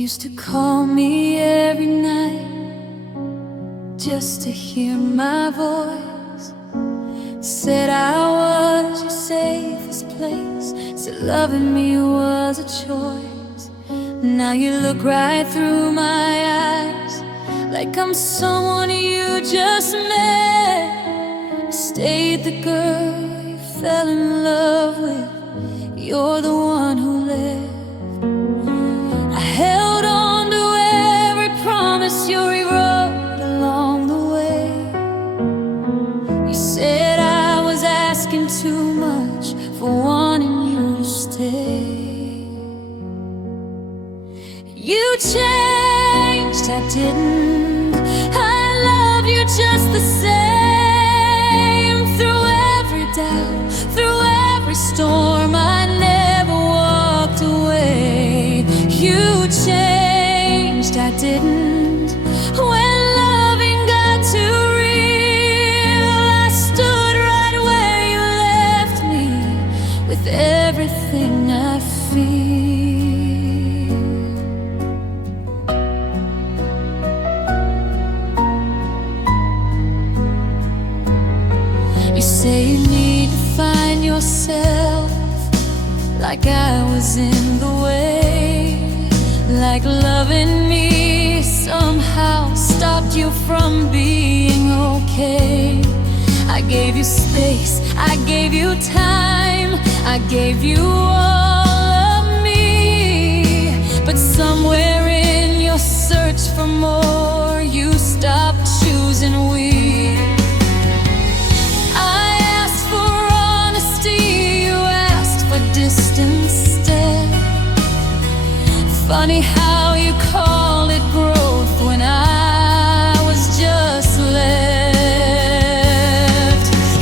used to call me every night just to hear my voice. Said I was your safest place, said loving me was a choice. Now you look right through my eyes, like I'm someone you just met. I stayed the girl you fell in love with, you're the one who left. I held on to every promise you rewrote along the way. You said I was asking too much for wanting you to stay. You changed, I didn't. I love you just the same. Through every doubt, through every storm, I never walked away. You changed, I didn't. When loving got too real, I stood right where you left me, with everything I feel. You say you need to find yourself, like I was in the way, like loving me somehow stopped you from being okay. I gave you space, I gave you time, I gave you all of me. But somewhere in your search for more, you stopped choosing we. I asked for honesty, you asked for distance instead. Funny how you call it growth when I was just left.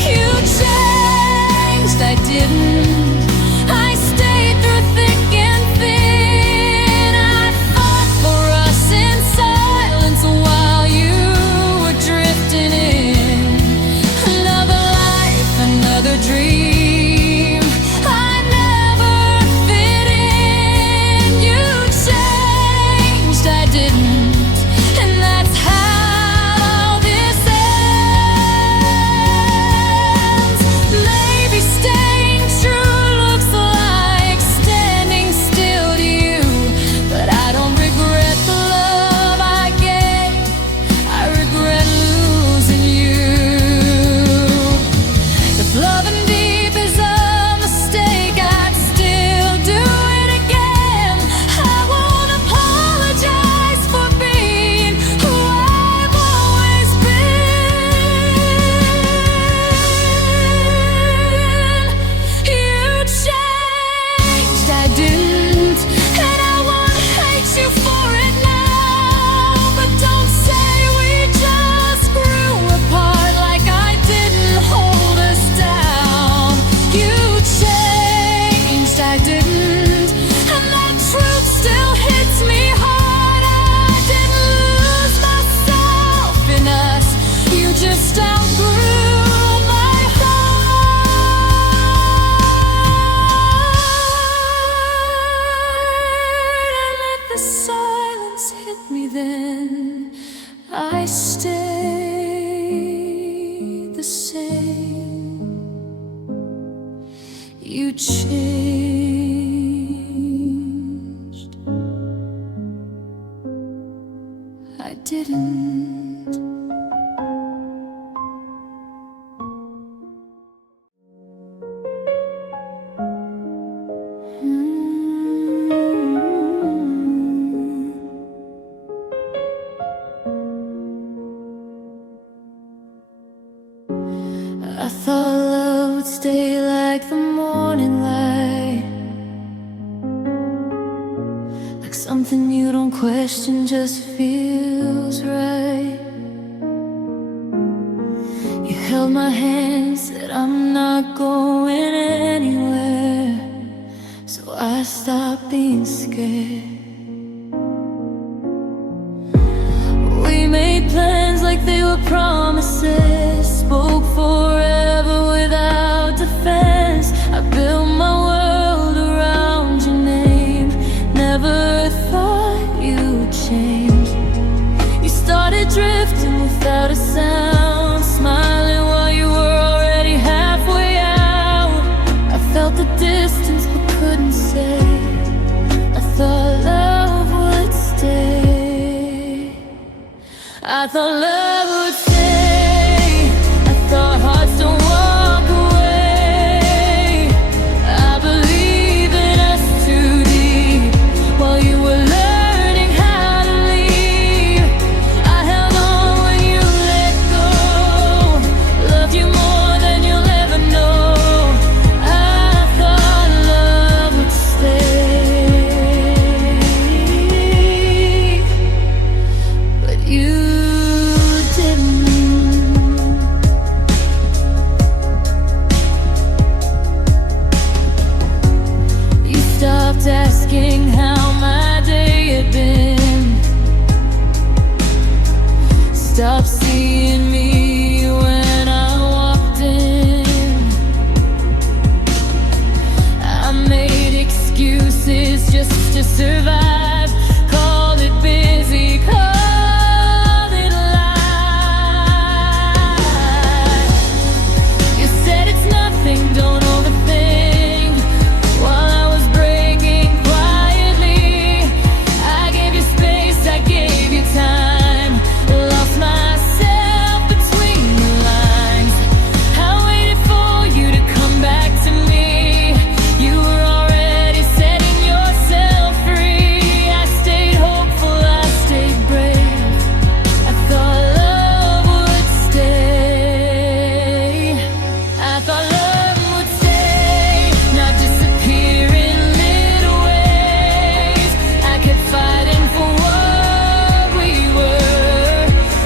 You changed, I didn't. I stayed through thick and thin. I fought for us in silence while you were drifting in. Another life, another dream. I never fit in. You changed, I didn't. And that's how this ends. Maybe staying true looks like standing still to you, but I don't regret the love I gave, I regret losing you. If loving deep is a mistake, I'd still do it again. I won't apologize for being who I've always been. You changed, I didn't. And I won't hate you for it now. But don't say we just grew apart, like I didn't hold us down. You changed, I didn't. And that truth still hits me hard. I didn't lose myself in us, you just outgrew my heart. And let the silence hit me then. I stayed the same. You changed, I didn't. I thought love would stay like the morning light, like something you don't question, just feels right. You held my hand, said I'm not going anywhere, so I stopped being scared. We made plans like they were promises, spoke forever without defense. I built my world around your name, never thought you thought love would stay. I thought hearts don't walk away. I believe in us too deep. While you were learning how to leave, I held on when you let go. Loved you more than you'll ever know. I thought love would stay, but you didn't. You stopped asking how my day had been. Stopped seeing me when I walked in. I made excuses just to survive. Called it busy, called it life. You said it's nothing, don't overthink. While I was breaking quietly, I gave you space, I gave you time. Lost myself between the lines. I waited for you to come back to me. You were already setting yourself free. I stayed hopeful, I stayed brave. I thought love would stay. I thought love would stay, not disappear in little ways. I kept fighting for what we were.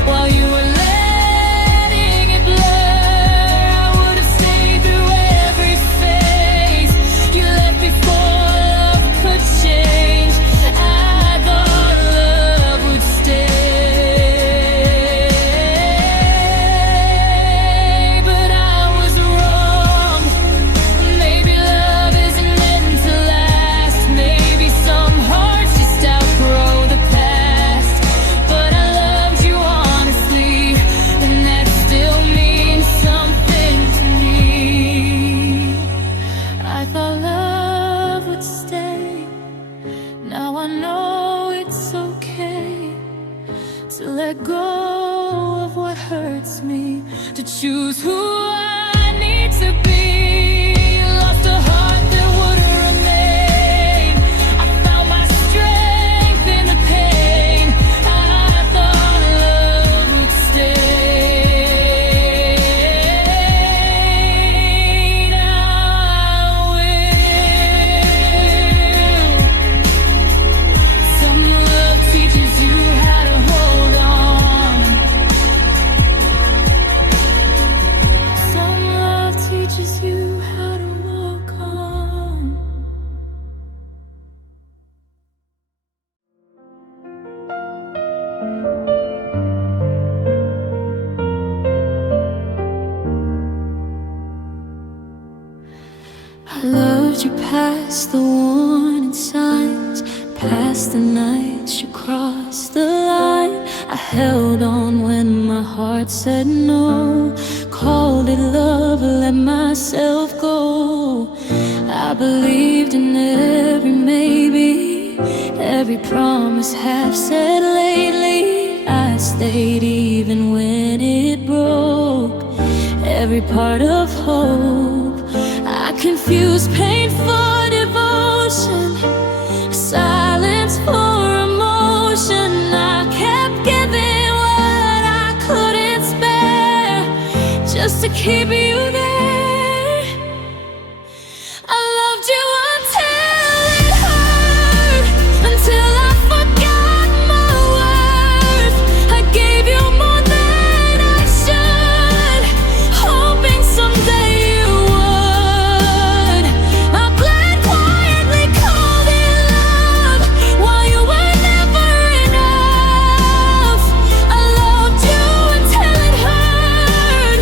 While you were letting it blur, I would have stayed through every phase. You left before love could change. I thought love would stay, but I was wrong. Maybe love isn't meant to last. Maybe some hearts just outgrow the past. But I loved you honestly, and that still means something to me. I thought love would stay. Now I know it's okay to let go of what hurts me, to choose who I need to be. Lost a heart that would remain. I found my strength in the pain. I thought love would stay. Now I will. Some love teaches you how to hold on. Some love teaches you how to walk on. I loved you past the warning signs, past the nights you crossed the line. I held on when my heart said no, called it love, let myself go. I believed in every maybe, every promise half said lately. I stayed even when it broke, every part of hope. I confused pain for devotion, silence for emotion. I kept giving what I couldn't spare, just to keep you there. I loved you until it hurt, until I forgot my worth. I gave you more than I should, hoping someday you would. I bled quietly, called it love, while you were never enough. I loved you until it hurt,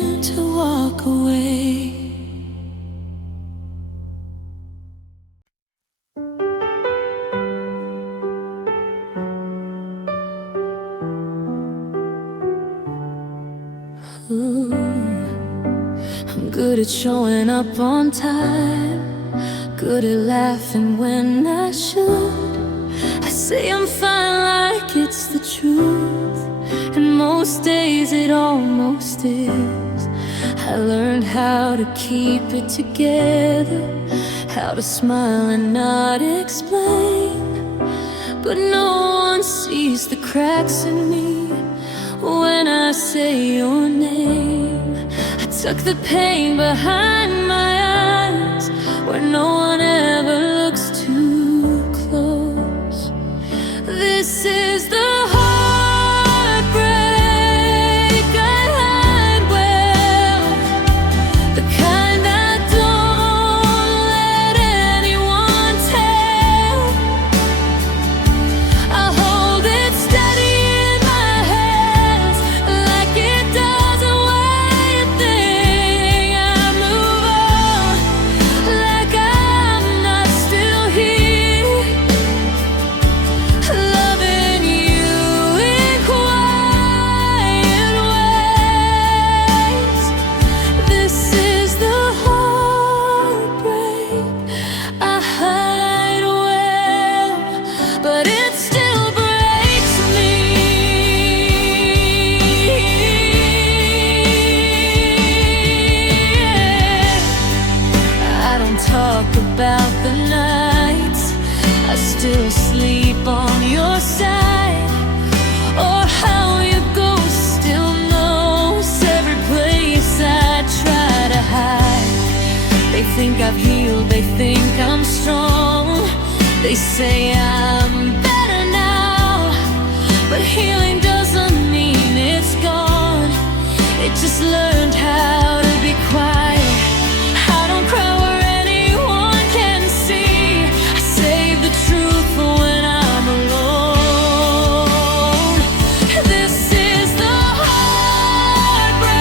begin to walk away. Ooh, I'm good at showing up on time, good at laughing when I should. I say I'm fine like it's the truth, and most days it almost is. I learned how to keep it together, how to smile and not explain. But no one sees the cracks in me when I say your name. I tuck the pain behind my eyes, where no one ever looks too close. This is the heartbreak I hide well, the kind I don't let anyone tell. I hold it steady in my hands, like it doesn't weigh a thing. I move on, like I'm not still here, loving you in quiet ways. This is the heartbreak I hide well, but it still breaks me. I don't talk about the nights I still sleep on your side, or how your ghost still knows every place I try to hide. They think I've healed, they think I'm strong, they say I'm better now, but healing doesn't mean it's gone. It just learned how to be quiet. I don't cry where anyone can see. I save the truth for when I'm alone. This is the heartbreak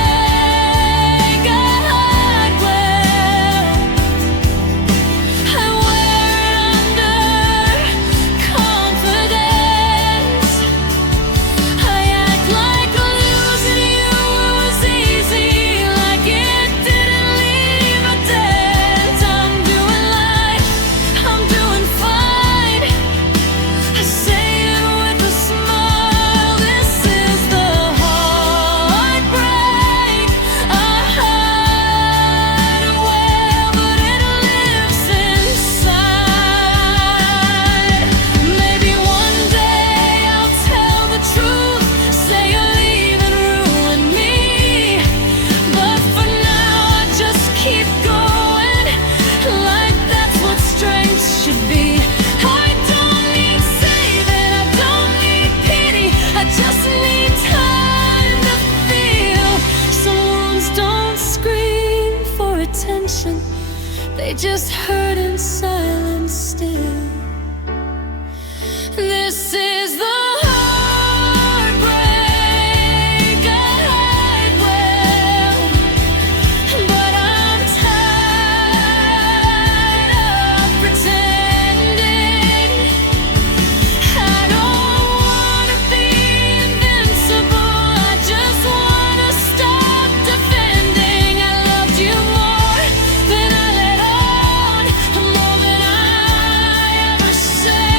I hide well. I wear it under confidence. I act like losing you was easy, like it didn't leave a dent. I'm doing life, I'm doing fine. I say it with a smile. This is the heartbreak I hide well, but it lives inside. Maybe one day I'll tell the truth, say you're leaving, ruin me. But for now I just keep going, like that's what strength should be. I don't need saving, I don't need pity, I just need time to feel. Some wounds don't scream for attention, they just hurt in silence still. This is the heartbreak I hide well, but I'm tired of pretending. I don't wanna be invincible, I just wanna stop defending. I loved you more than I let on, more than I ever say.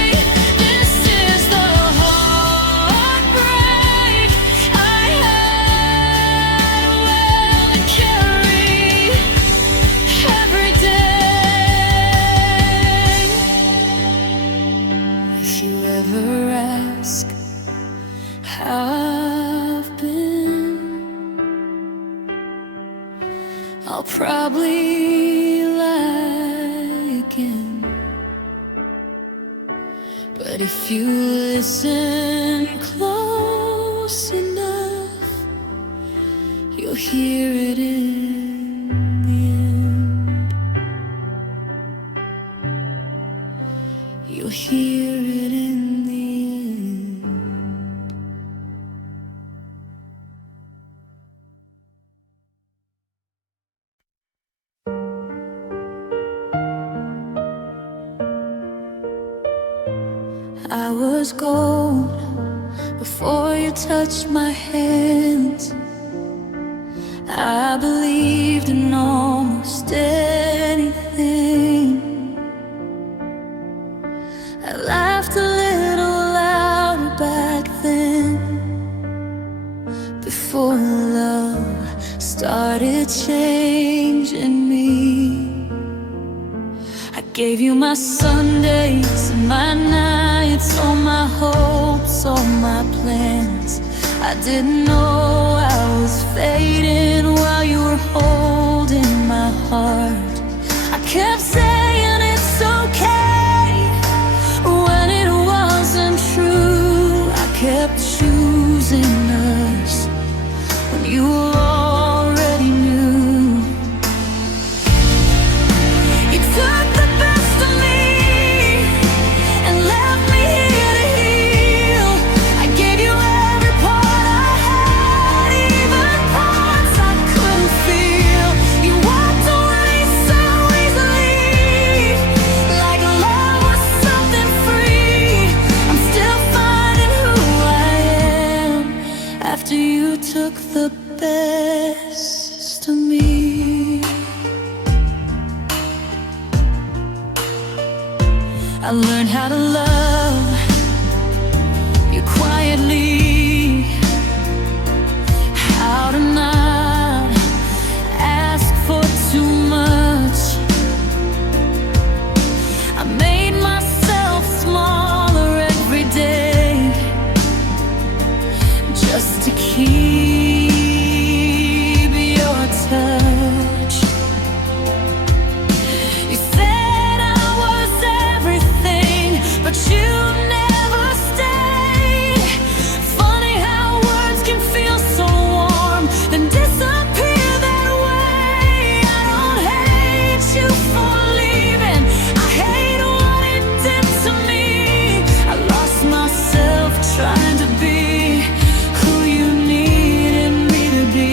This is the heartbreak I hide well and carry every day. If you ever ask how I've been, I'll probably lie again. But if you listen close enough, you'll hear it in the end. You'll hear it in the end. I was gold before you touched my hands. I believed in almost anything. I laughed a little louder back then, before love started changing me. I gave you my Sundays and my nights, all my hopes, all my plans. I didn't know I was fading while you were holding my heart. I kept saying it's okay when it wasn't true. I kept choosing us when you already knew. You took the best of me and left me here to heal. I gave you every part I had, even parts I couldn't feel. You walked away so easily, like love was something free. I'm still finding who I am after you took the best of me. I learned how to love you quietly, how to not ask for too much. I made myself smaller every day, just to keep your touch. You said I was everything, but you never stayed. Funny how words can feel so warm, then disappear that way. I don't hate you for leaving, I hate what it did to me. I lost myself trying to be who you needed me to be.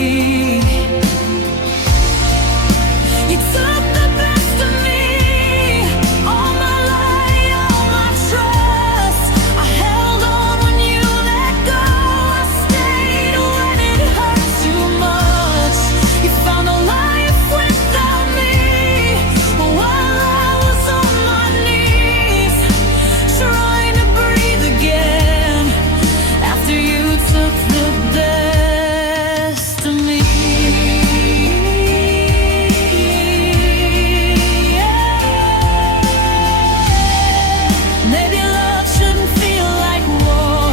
You took the best of me, all my light, all my trust. I held on when you let go, I stayed when it hurt too much. You found a life without me, while I was on my knees, trying to breathe again, after you took the best of me. Maybe love shouldn't feel like war,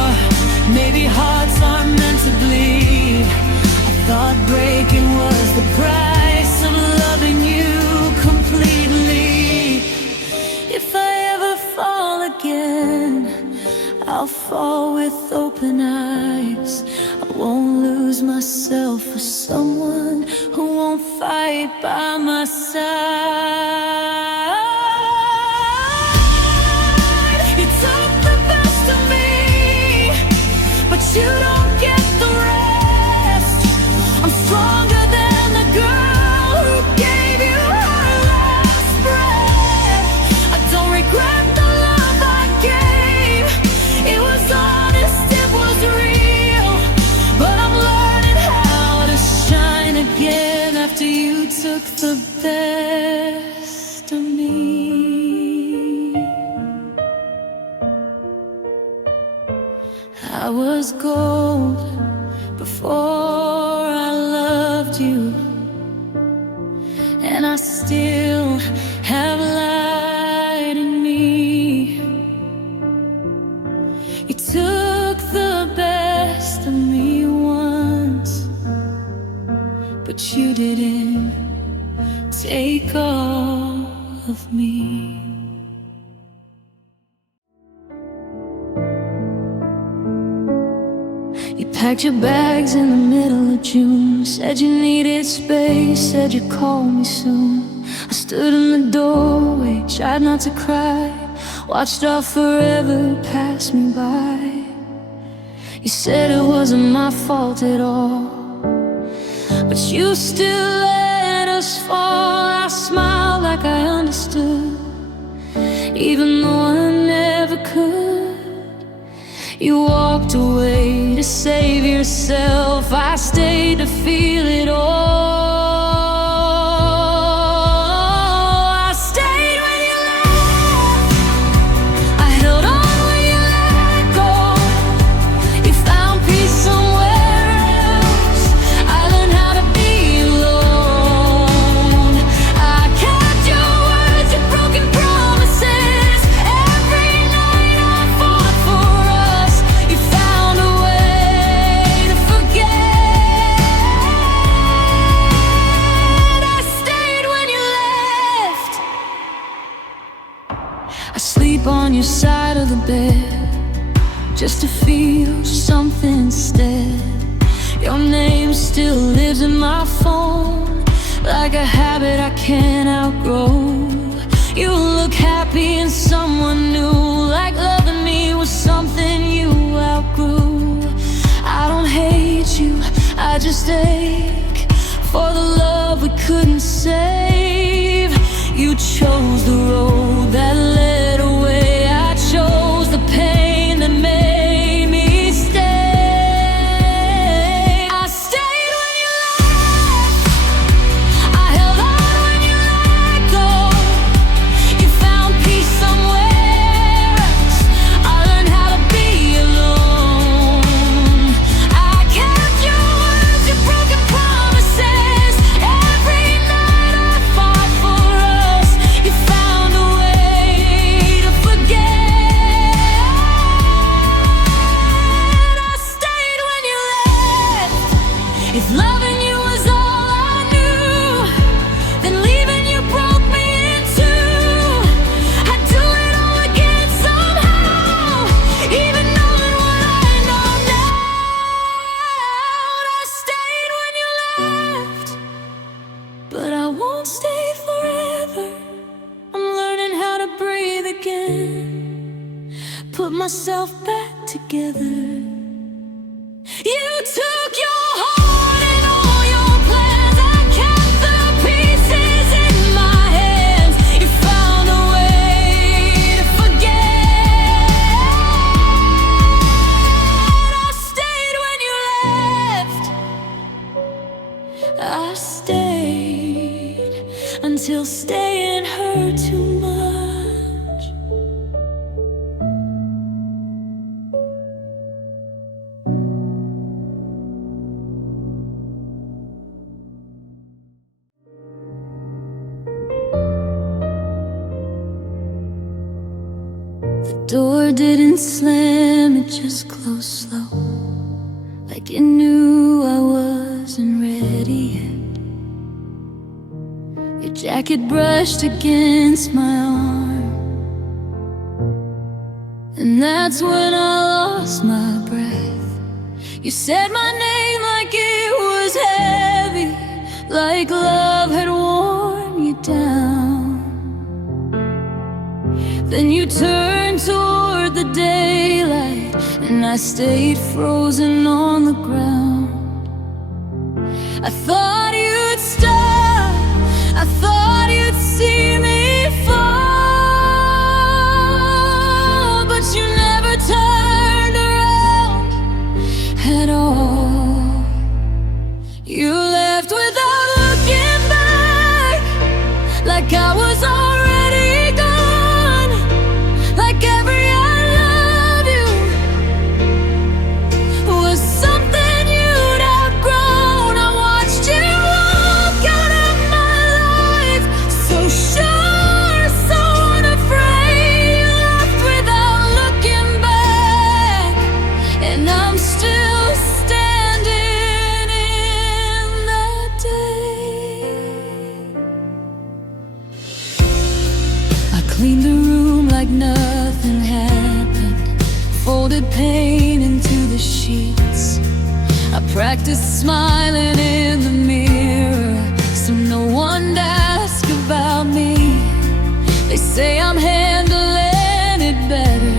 maybe hearts aren't meant to bleed. I thought breaking was the price of loving you completely. If I ever fall again, I'll fall with open eyes. I won't lose myself for someone who won't fight by my side. You took the best of me, but you don't get the rest. I'm stronger than the girl who gave you her last breath. I don't regret the love I gave, it was honest, it was real. But I'm learning how to shine again after you took the best of me. I was gold before I loved you, and I still have light in me. You took the best of me once, but you didn't take all of me. You packed your bags in the middle of June, said you needed space, said you'd call me soon. I stood in the doorway, tried not to cry, watched our forever pass me by. You said it wasn't my fault at all, but you still let us fall. I smiled like I understood, even though I never could. You walked away to save yourself. I stayed to feel it all. I stayed when you left. I held on when you let go. You found peace somewhere else. I learned how to be alone. I kept your words, your broken promises. Every night I fought for us. You found a way to forget. I stayed when you left. I sleep on your side of the bed just to feel something instead. Your name still lives in my phone, like a habit I can't outgrow. You look happy in someone new, like loving me was something you outgrew. I don't hate you, I just ache for the love we couldn't save. You chose the road that led away. I chose the pain that made me stay. I stayed when you left. I held on when you let go. You found peace somewhere else. I learned how to be alone. I kept your words, your broken promises. Every night I fought for us. You found a way to forget. I stayed when you left. If loving you was all I knew, then leaving you broke me in two. I'd do it all again somehow, even knowing what I know now. I stayed when you left, but I won't stay forever. I'm learning how to breathe again, put myself back together. You took your heart and all your plans. I kept the pieces in my hands. You found a way to forget. I stayed when you left. I stayed until staying hurt too much. The door didn't slam, it just closed slow, like it knew I wasn't ready yet. Your jacket brushed against my arm, and that's when I lost my breath. You said my name like it was heavy, like love had worn you down. Then you turned toward the daylight, and I stayed frozen on the ground. I thought you'd stop, I thought you'd see me fall, but you never turned around at all. You left without looking back, like I was already gone, like every I love you was something you'd outgrown. I watched you walk out of my life, so sure, so unafraid. You left without looking back, and I'm still standing in that day. I cleaned the room like nothing happened, folded pain into the sheets. I practiced smiling in the mirror, so no one ask about me. They say I'm handling it better,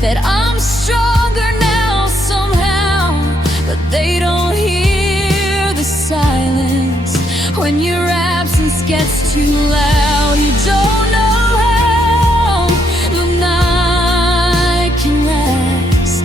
that I'm stronger now somehow, but they don't hear the silence when your absence gets too loud. You don't know how the night can last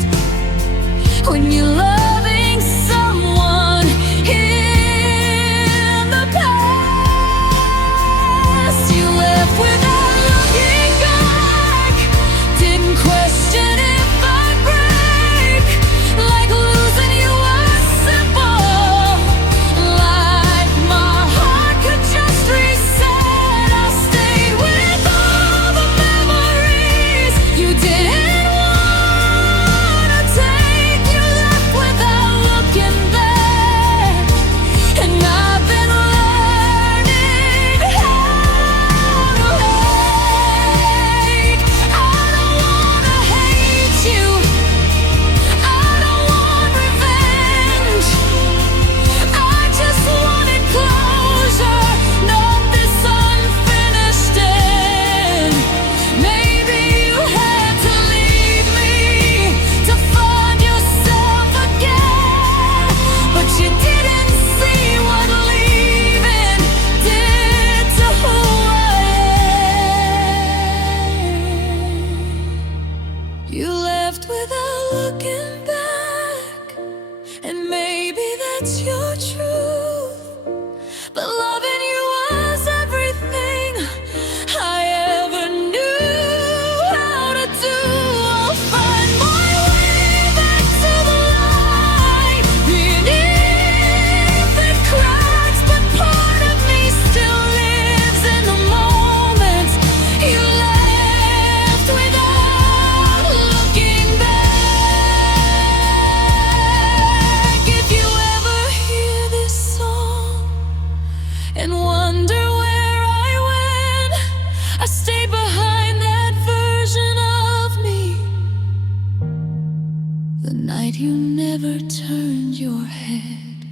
and wonder where I went. I stay behind that version of me, the night you never turned your head.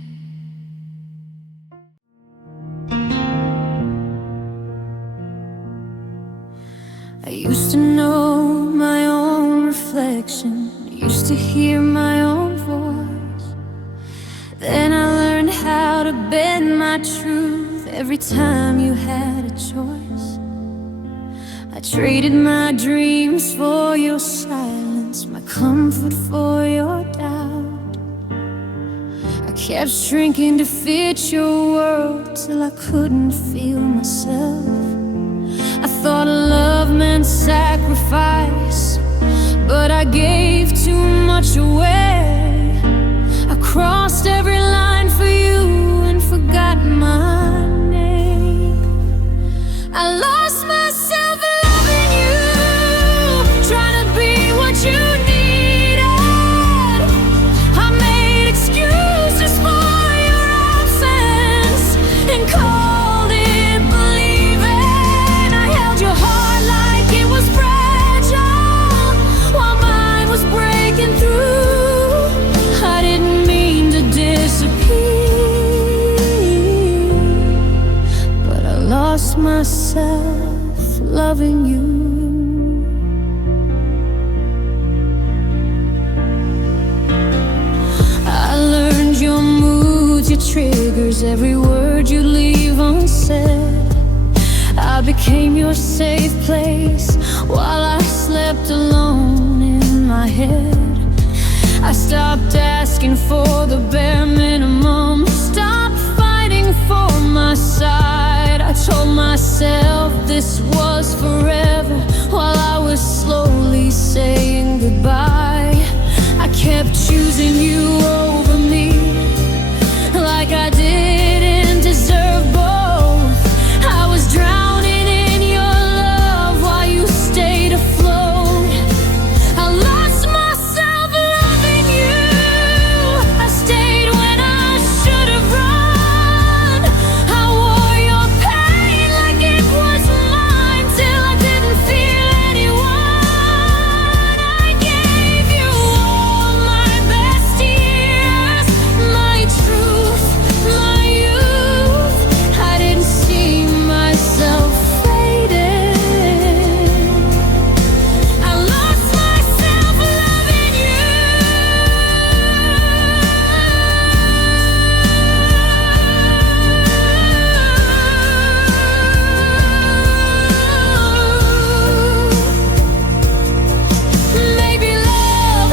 I used to know my own reflection, I used to hear my own voice. Then I learned how to bend my truth every time you had a choice. I traded my dreams for your silence, my comfort for your doubt. I kept shrinking to fit your world till I couldn't feel myself. I thought love meant sacrifice, but I gave too much away. I crossed every line for you and forgot my name. I lost myself loving you, trying to be what you needed. I made excuses for your absence and called it believing. I held your heart like it was fragile while mine was breaking through. I didn't mean to disappear, but I lost myself loving you. I learned your moods, your triggers, every word you leave unsaid. I became your safe place while I slept alone in my head. I stopped asking for the bare minimum, stopped fighting for my side. I told myself this was forever while I was slowly saying goodbye. I kept choosing you over me, like I didn't deserve both. I was drowning in your love while you stayed afloat. I lost myself loving you. I stayed when I should have run. I wore your pain like it was mine till I didn't feel anyone. I gave you all my best years, my truth, my youth. I didn't see myself fading. I lost myself loving you. Maybe love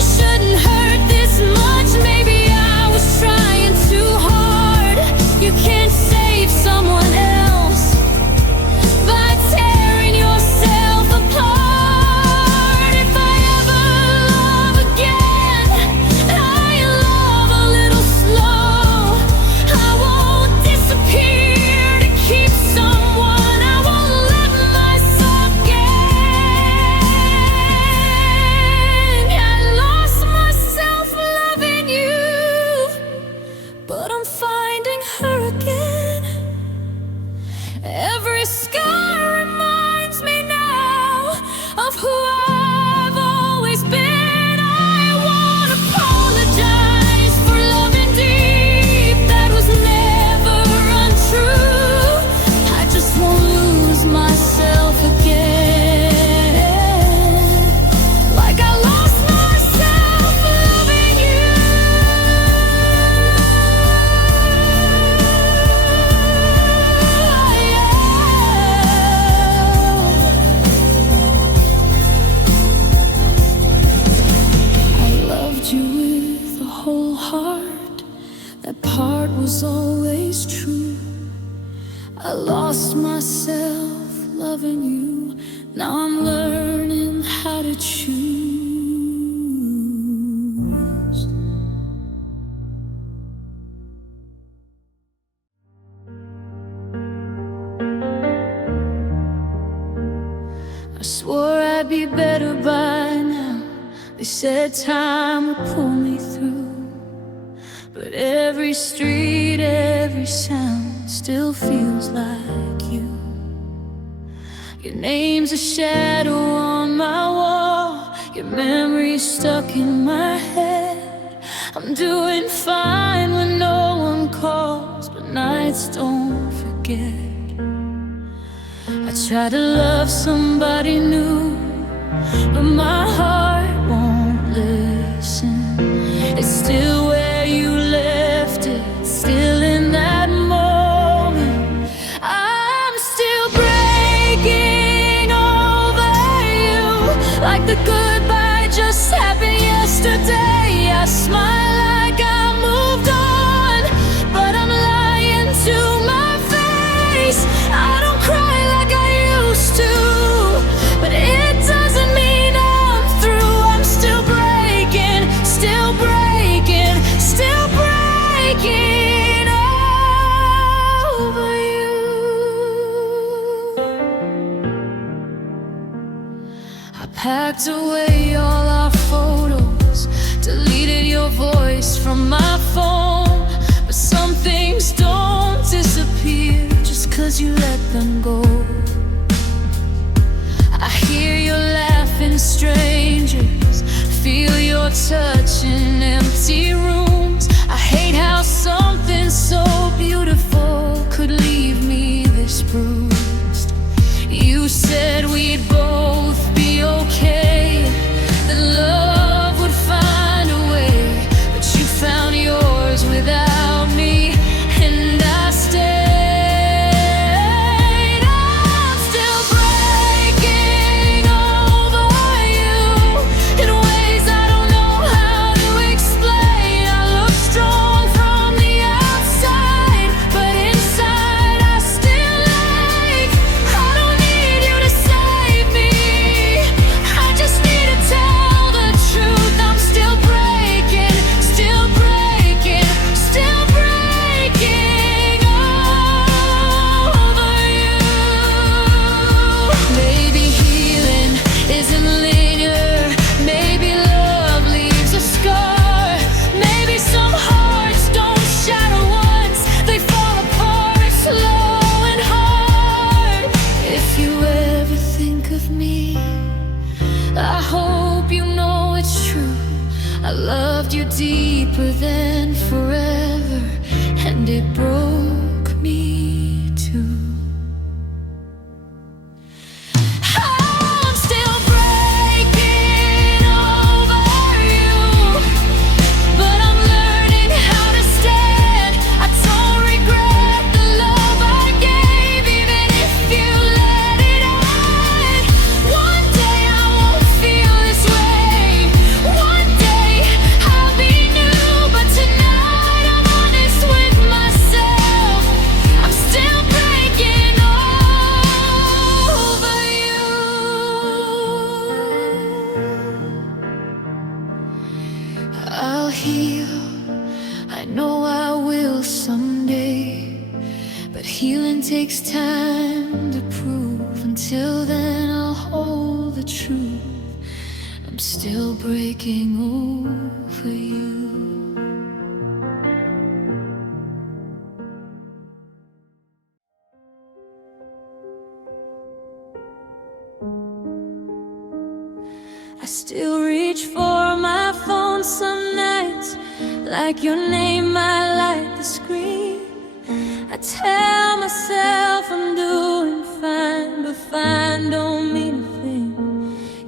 shouldn't hurt this much. Maybe I was trying too hard. You can't save someone else by tearing yourself apart. If I ever love again, I love a little slow. I won't disappear to keep someone. I won't let myself gang. I lost myself loving you, but I'm finding her again. Every scar reminds me now of who I've always been. I won't apologize for loving deep. That was never untrue. I just won't lose myself again, like I lost myself loving you. I loved you with a whole heart. That part was always true. I lost myself loving you. Now I'm learning how to choose. I swore I'd be better by now. They said time would pull me through, but every street, every sound still feels like you. Your name's a shadow on my wall, your memory's stuck in my head. I'm doing fine when no one calls, but nights don't forget. I try to love somebody new, but my heart won't listen. It's still where you left it, still in that moment. I'm still breaking over you, like the goodbye just happened yesterday. I smile like I moved on, but I'm lying to my face. I don't cry like I used to, but it doesn't mean I'm through. I'm still breaking, still breaking, still breaking over you. I packed away all our photos, deleted your voice from my phone, but some things don't disappear just 'cause you let them go. I hear you laughing, strangers, feel your touch in empty rooms. I hate how something so beautiful could leave me this bruised. You said we'd both be okay, that love would find a way, but you found yours without me, and I stayed. I'm still breaking over you in ways I don't know how to explain. I look strong from the outside, but inside I still ache. I don't need you to save me, I just need to tell the truth. I'm still breaking, still breaking, still breaking over you. Maybe healing isn't linear, maybe love leaves a scar, maybe some hearts don't shatter once, they fall apart slow and hard. If you ever think of me, I hope you know it's true. I loved you deeper than forever, and it broke me too. I'm still breaking over you, but I'm learning how to stand. I don't regret the love I gave, even if you let it end. One day I won't feel this way, one day I'll be new, but tonight I'm honest with myself. I'm still breaking over you. I'll heal, I know I will someday, but healing takes time to prove. Until then I'll hold the truth, I'm still breaking over you. I still reach for my phone some nights, like your name might light the screen. I tell myself I'm doing fine, but fine don't mean a thing.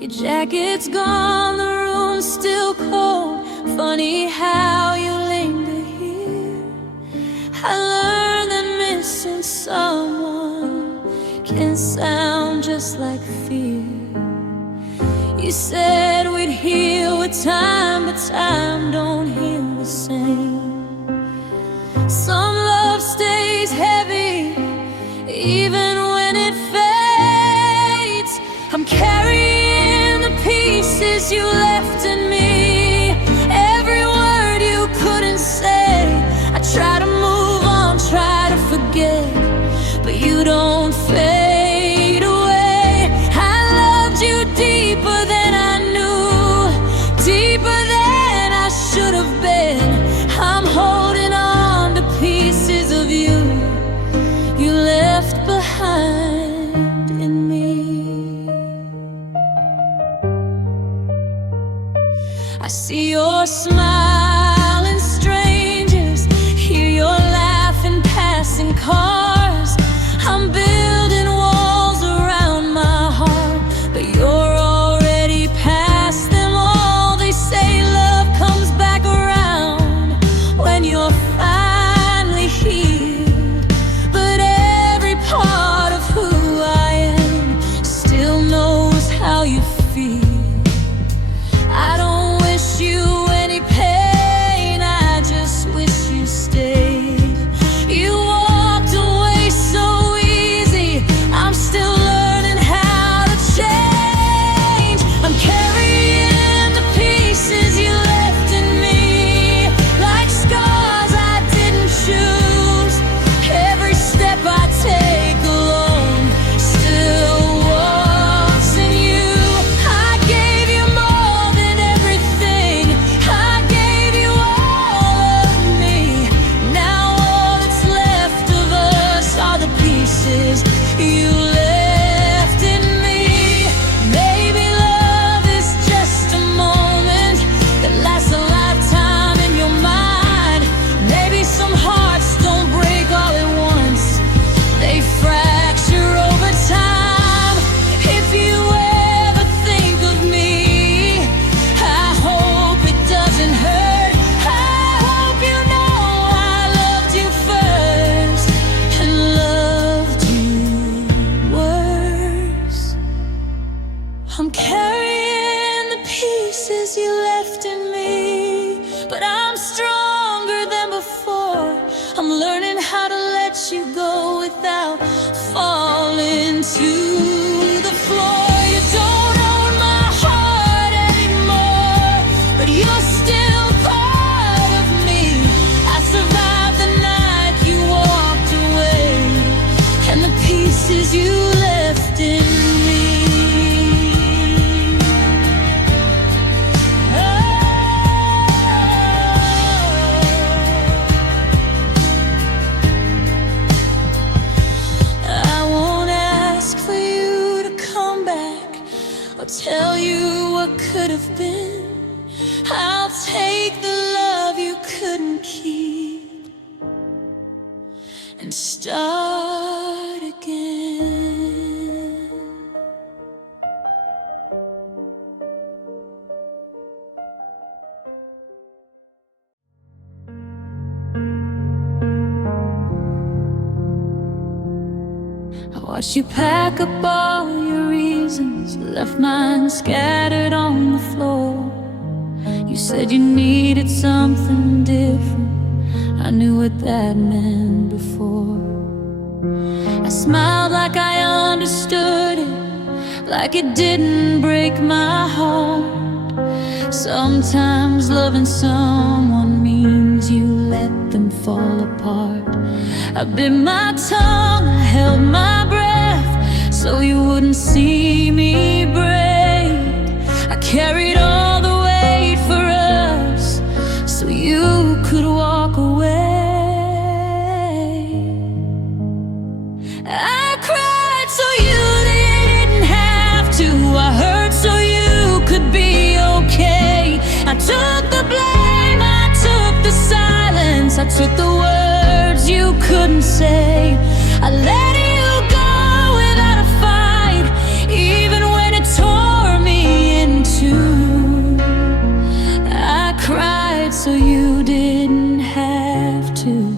Your jacket's gone, the room's still cold. Funny how you linger here. I learned that missing someone can sound just like fear. You said we'd heal with time, but time don't heal the same. Some love stays heavy, even when it fades. I'm carrying the pieces you left in me, every word you couldn't say. I try to move on, try to forget, but you don't fade away. I loved you deeper than I knew, deeper than I should have been. I'm holding on to pieces of you, tell you what could have been. I'll take the love you couldn't keep and start again. I watched you pack up all your reasons, left mine scattered on the floor. You said you needed something different. I knew what that meant before. I smiled like I understood it, like it didn't break my heart. Sometimes loving someone means you let them fall apart. I bit my tongue, I held my breath, so you wouldn't see me break. I carried all the weight for us, so you could walk away. I cried so you didn't have to. I hurt so you could be okay. I took the blame, I took the silence, I took the words you couldn't say. I let you go without a fight, even when it tore me in two. I cried so you didn't have to.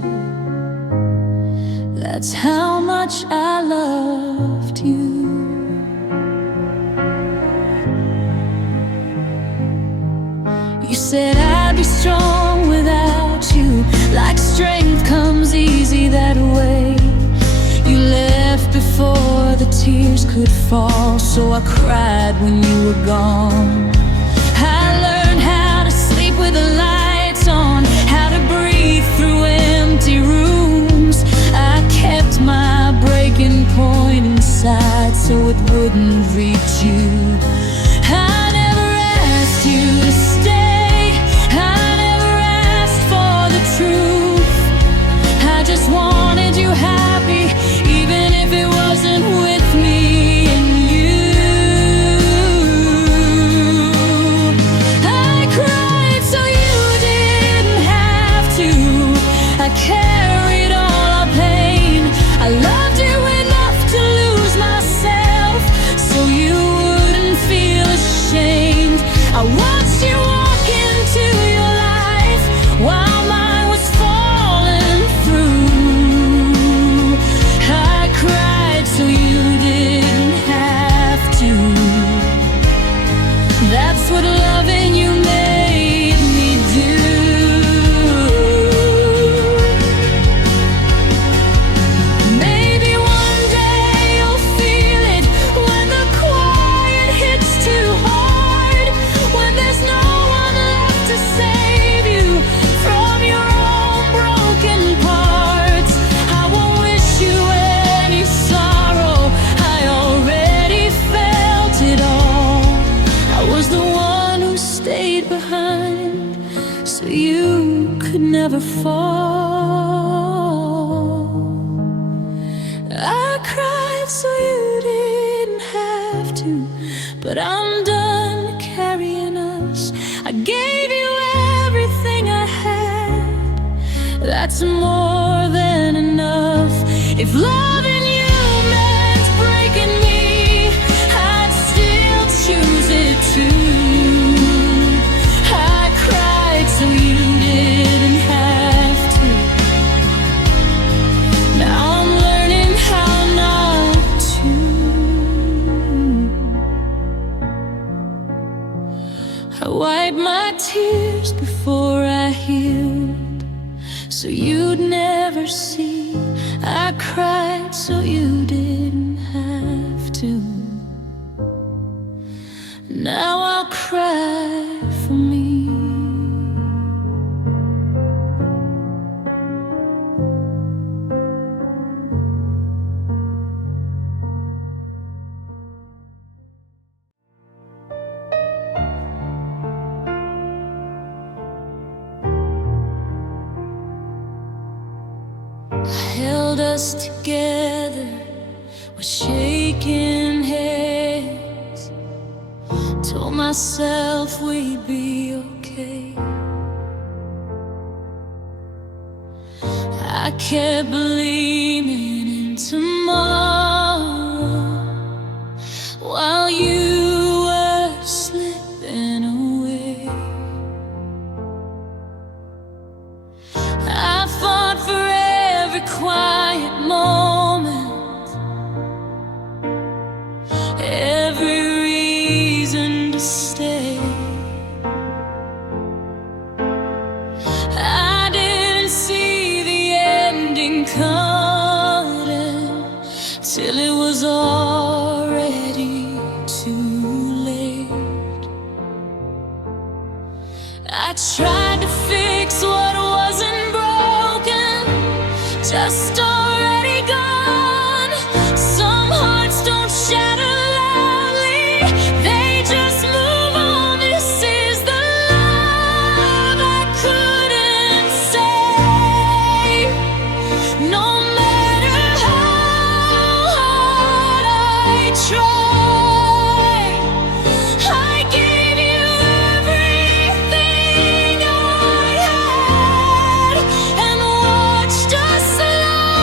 That's how much I loved you. You said I'd be strong without you, like strength comes easy that way. You left before the tears could fall, so I cried when you were gone. I learned how to sleep with the lights on, how to breathe through empty rooms. I kept my breaking point inside so it wouldn't reach you. I never asked you to stay, I never asked for the truth. I just wanted you happy, even if it wasn't with me and you. I cried so you didn't have to. I carried all our pain. I loved you enough to lose myself, so you wouldn't feel ashamed. I watched you walk into your life while mine was falling through. I cried so you didn't have to. That's what loving you made me do. Maybe one day you'll feel it when the quiet hits too hard, when there's no one left to save you from your own broken parts. I won't wish you any sorrow, I already felt it all. I was the one who stayed behind, so you could never fall. I cried so you didn't have to, but I'm done carrying us. I gave you everything I had, that's more than enough. If loving you meant breaking me, I'd still choose it too. I cried so you didn't have to. Now I'm learning how not to. I wiped my tears before I healed, so you'd never see. I cried so you didn't have to. Now I'll cry for me. Held us together with shaking hands. told myself we'd be okay. I kept believing in tomorrow while you were slipping away. I fought for every quiet moment, every reason to stay. I didn't see the ending coming till it was already too late. I tried to fix what wasn't broken, just already gone. Some hearts don't shatter loudly, they just move on. This is the love I couldn't save. No matter how hard I tried, I gave you everything I had and watched us slowly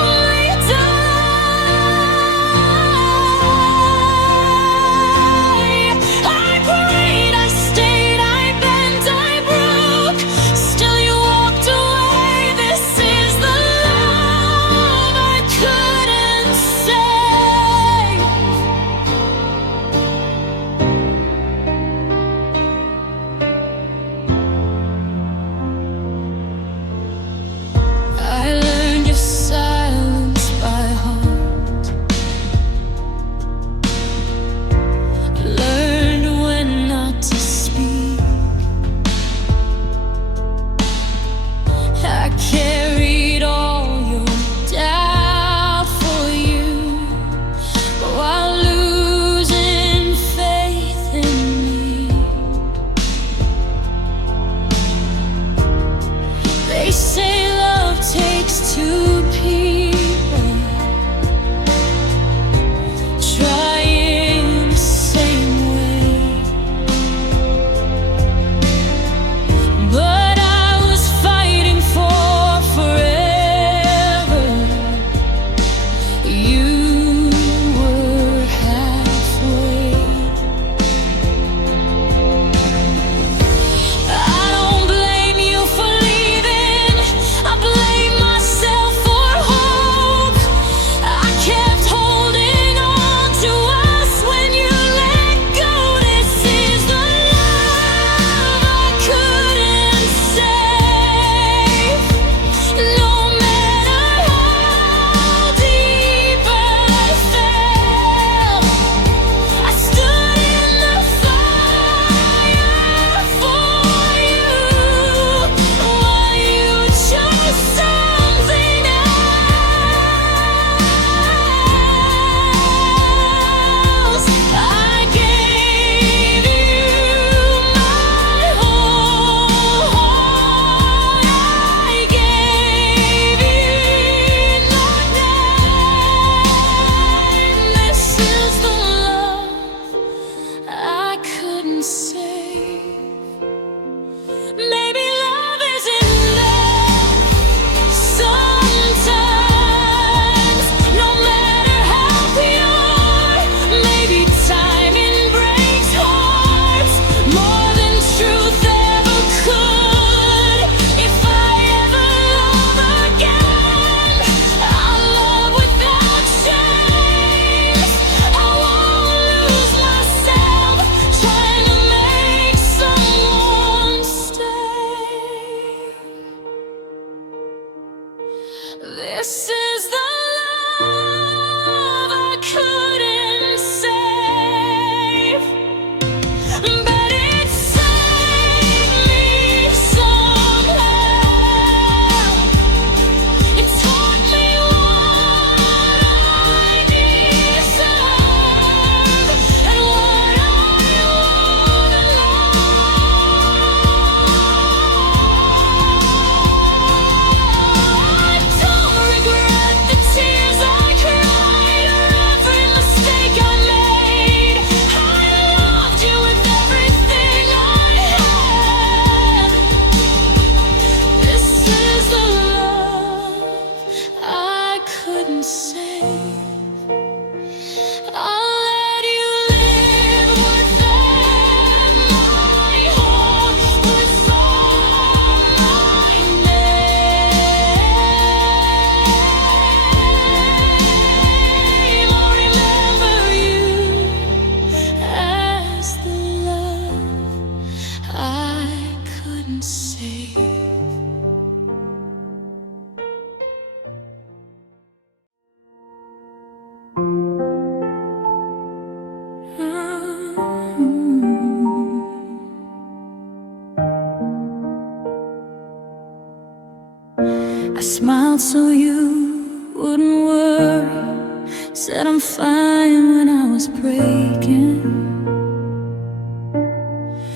smiled so you wouldn't worry. Said I'm fine when I was breaking.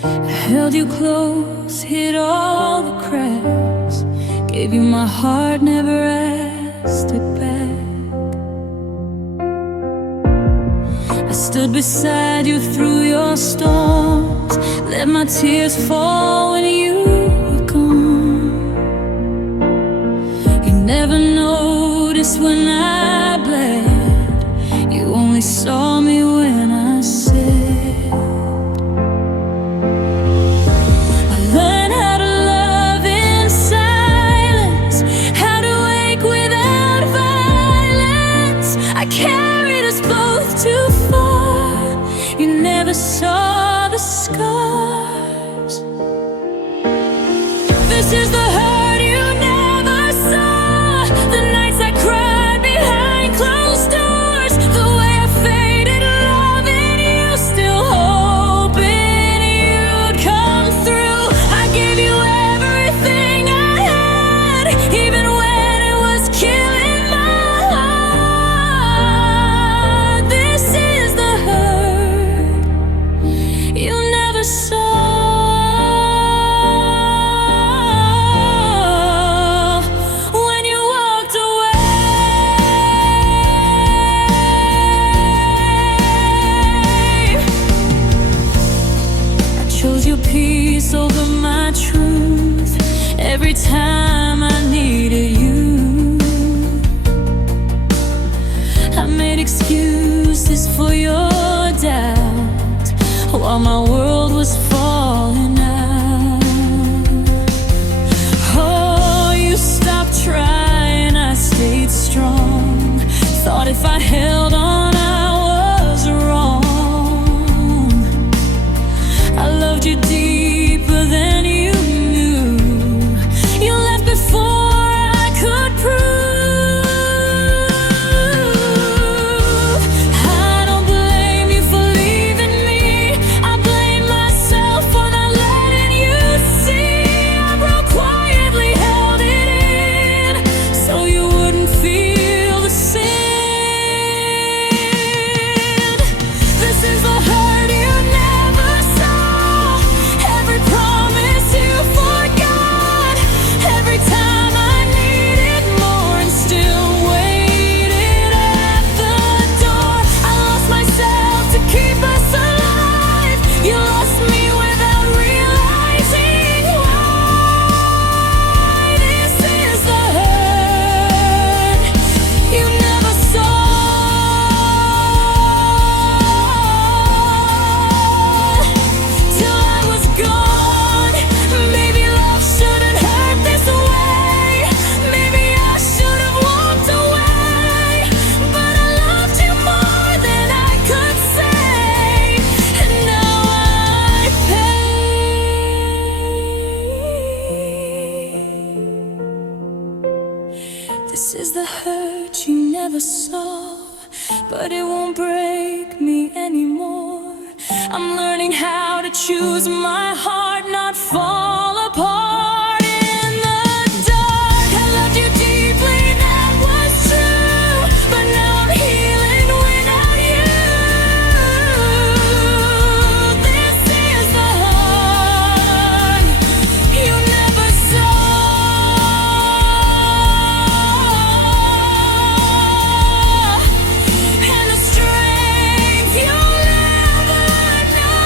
I held you close, hid all the cracks, gave you my heart, never asked it back. I stood beside you through your storms, let my tears fall when you were gone. You never noticed when I bled, you only saw me when I said. I learned how to love in silence, how to wake without violence. I carried us both too far, you never saw the scars. This is the hurt you never saw, the nights I cried behind closed doors, the way I faded loving you, still hoping you'd come through. I gave you everything I had, even when it was killing my heart. This is the hurt you never saw. When you walked away, I chose your peace over my truth every time I needed you. I made excuses for your doubt while my world was falling out. Oh, you stopped trying, I stayed strong. Thought if I held on, I was wrong. I loved you deeper than you knew. You left before I could prove. I don't blame you for leaving me, I blame myself for not letting you see. I broke quietly, held it in, so you wouldn't feel the sin. This is the hurt you never saw, every promise you forgot, every time I needed more and still waited at the door. I lost myself to keep us alive, you lost me without realizing why. This is the hurt you never saw. Till I was gone, maybe love shouldn't hurt this way. Maybe I should have walked away, but I loved you more than I could say, and now I pay. This is the hurt you never saw, but it won't break me anymore. I'm learning how to choose my heart, not fall apart in the dark. I loved you deeply, that was true, but now I'm healing without you. This is the heart you never saw, and the strength you'll never know.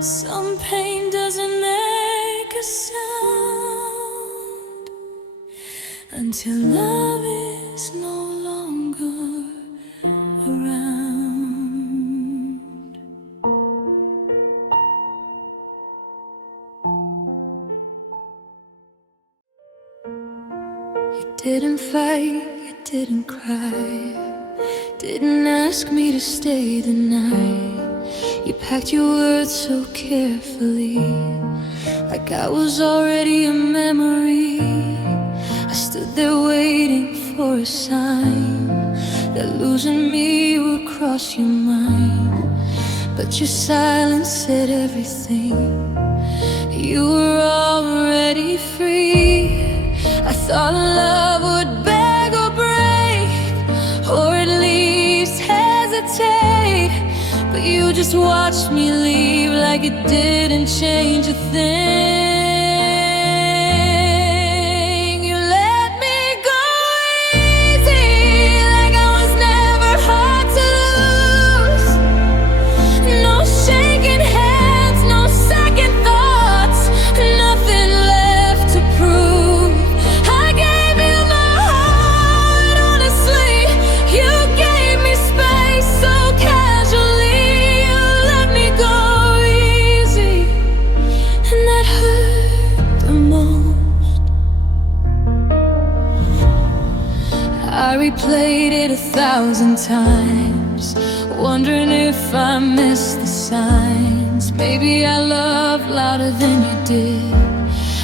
Some pain doesn't make a sound until love is no longer around. You didn't fight, you didn't cry, didn't ask me to stay the night. You packed your words so carefully, like I was already a memory. I stood there waiting for a sign that losing me would cross your mind. but your silence said everything. You were already free. I thought love would beg or break, or at least hesitate, but you just watched me leave like it didn't change a thing. You let me go easy, like I was never hard to lose. No shaking hands, no second thoughts, nothing left to prove. I gave you my heart, honestly. You gave me space so casually. You let me go easy, and that hurt the most. I replayed it 1,000 times, wondering if I missed the signs. Maybe I loved louder than you did.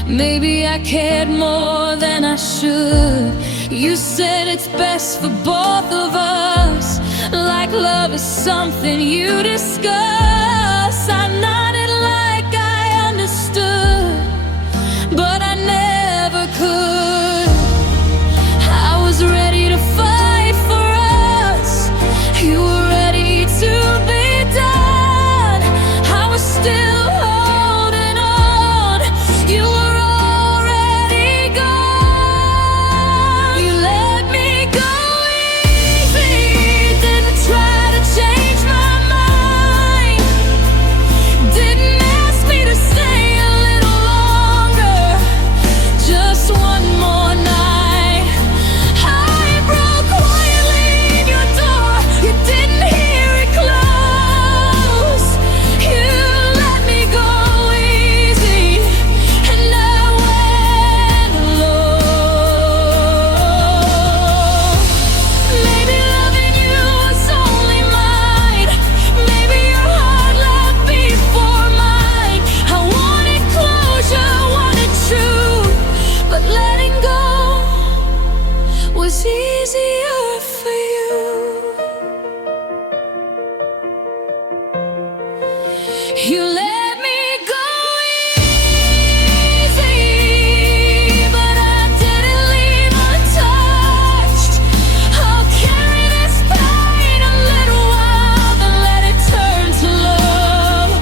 Maybe I cared more than I should. You said it's best for both of us, like love is something you discuss. I nodded like I understood, but I never could. I was ready to fight for us. You were ready to be done. I was still holding on. You were already gone. You let me go easy, didn't try to change my mind, didn't ask me to stay a little longer, just one more night. I broke quietly in your door, you didn't hear it close. You let me go easy, and I went alone. Maybe loving you was only mine, maybe your heart left before mine. I wanted closure, wanted truth, but letting go was easier for you. You let me go easy, but I didn't leave untouched. I'll carry this pain a little while, then let it turn to love.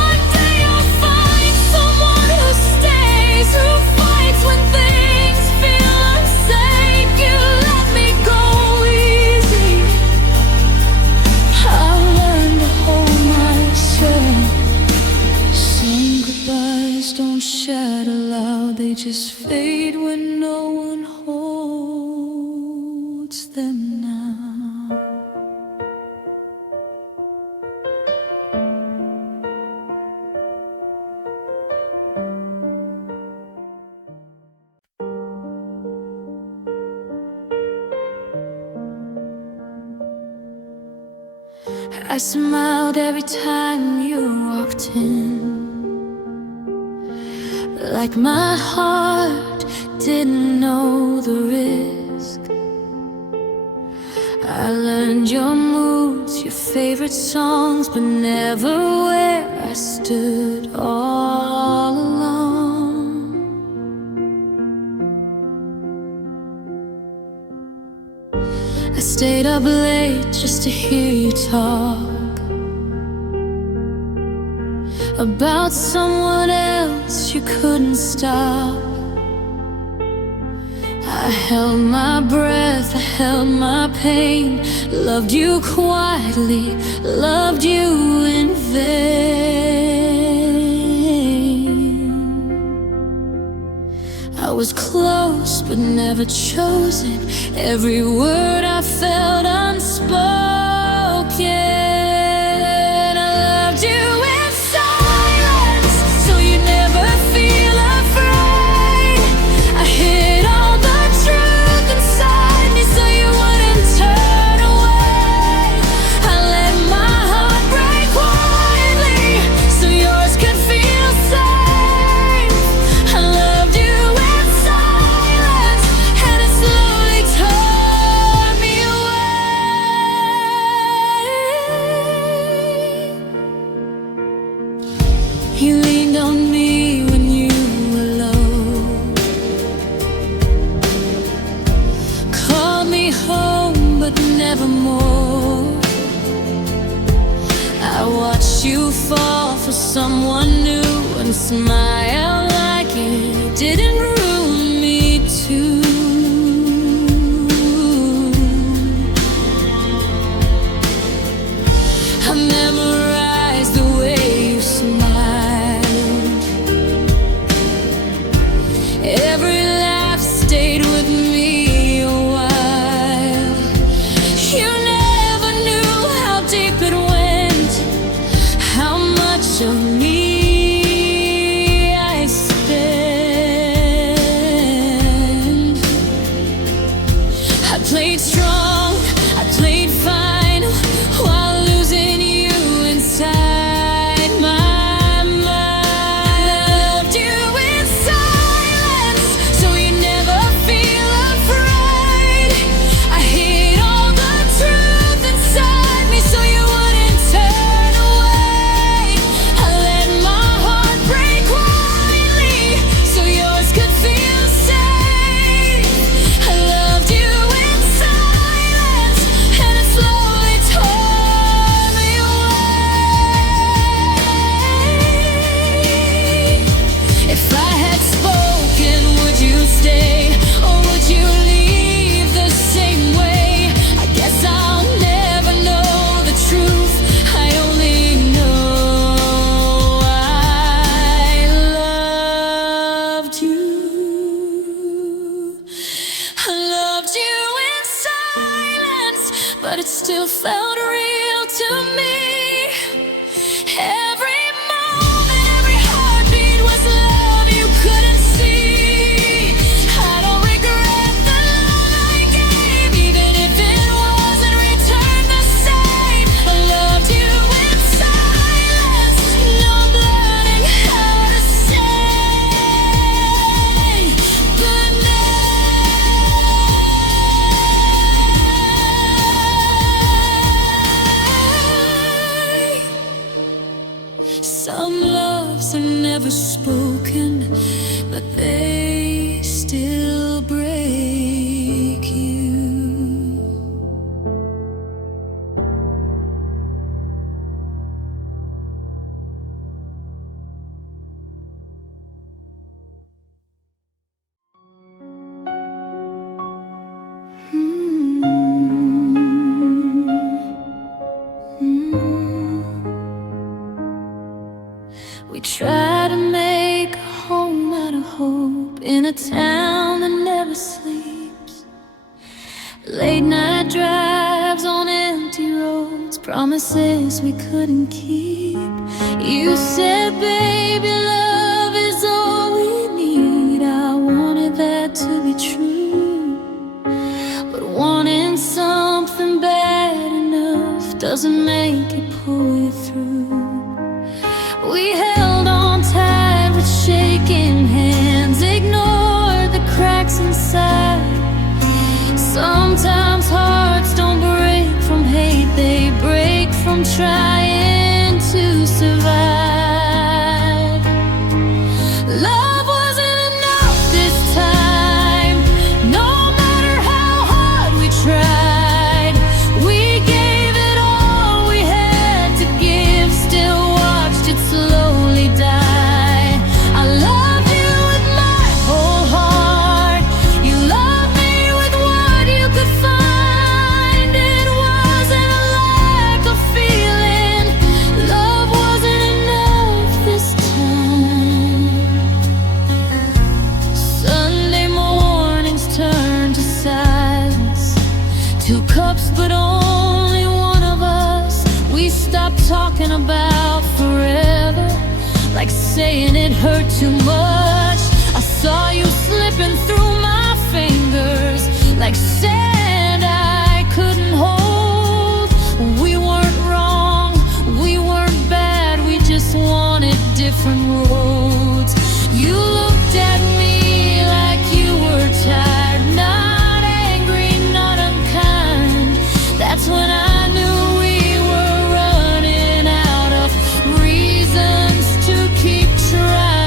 One day I'll find someone who stays, who fights when things feel unsafe. You let me go easy. I'll learn to hold myself. Some goodbyes don't shatter loud, they just fade when no one holds them now. I smiled every time you walked in, like my heart didn't know the risk. I learned your moods, your favorite songs, but never where I stood all alone. I stayed up late just to hear you talk about someone else you couldn't stop. I held my breath, I held my pain, loved you quietly, loved you in vain. I was close but never chosen, every word I felt unspoken. I loved you in silence, so you never feel afraid. I hid all the truth inside me so you wouldn't turn away. I let my heart break quietly so yours could feel safe. I loved you in silence, and it slowly tore me away. someone new and smile like it didn't ruin me too. I memorized the way you smile. Every laugh stayed with me a while. You never knew how deep it went, how much of me I spent. I played strong, I played fine, while losing you inside my mind. I loved you in silence, so you never feel afraid. I hid all the truth inside me, so you wouldn't turn away. I let my heart break quietly, so yours could feel safe. I loved you in silence, and it slowly tore me away. If I had spoken, would you stay, or would you leave the same way? I guess I'll never know the truth. I only know I loved you. I loved you in silence, but it still felt real to me. Every moment, every heartbeat was love you couldn't see. I don't regret the love I gave, even if it wasn't returned the same. I loved you in silence, no learning how to say goodnight. Some loves are never spoken, but they still break you. We try to make a home out of hope in a town that never sleeps. Late night drives on empty roads, promises we couldn't keep. You said, baby, love is all we need. I wanted that to be true, but wanting something bad enough doesn't make it pull you through. We held on tight with shaking hands, ignored the cracks inside. Sometimes hearts don't break from hate, they break from trying to survive. Love wasn't enough this time, no matter how hard we tried. We gave it all we had to give, still watched it slowly die. I love you with my whole heart, you love me with what you could find. It wasn't a lack of feeling, love wasn't enough this time. Sunday mornings turned to silence, 2 cups but only one of us. We stopped talking about forever, like saying it hurt too much. I saw you slipping through my fingers like sand I couldn't hold. We weren't wrong, we weren't bad, we just wanted different roads. You looked at me like you were tired, not angry, not unkind. That's when I knew we were running out of reasons to keep trying.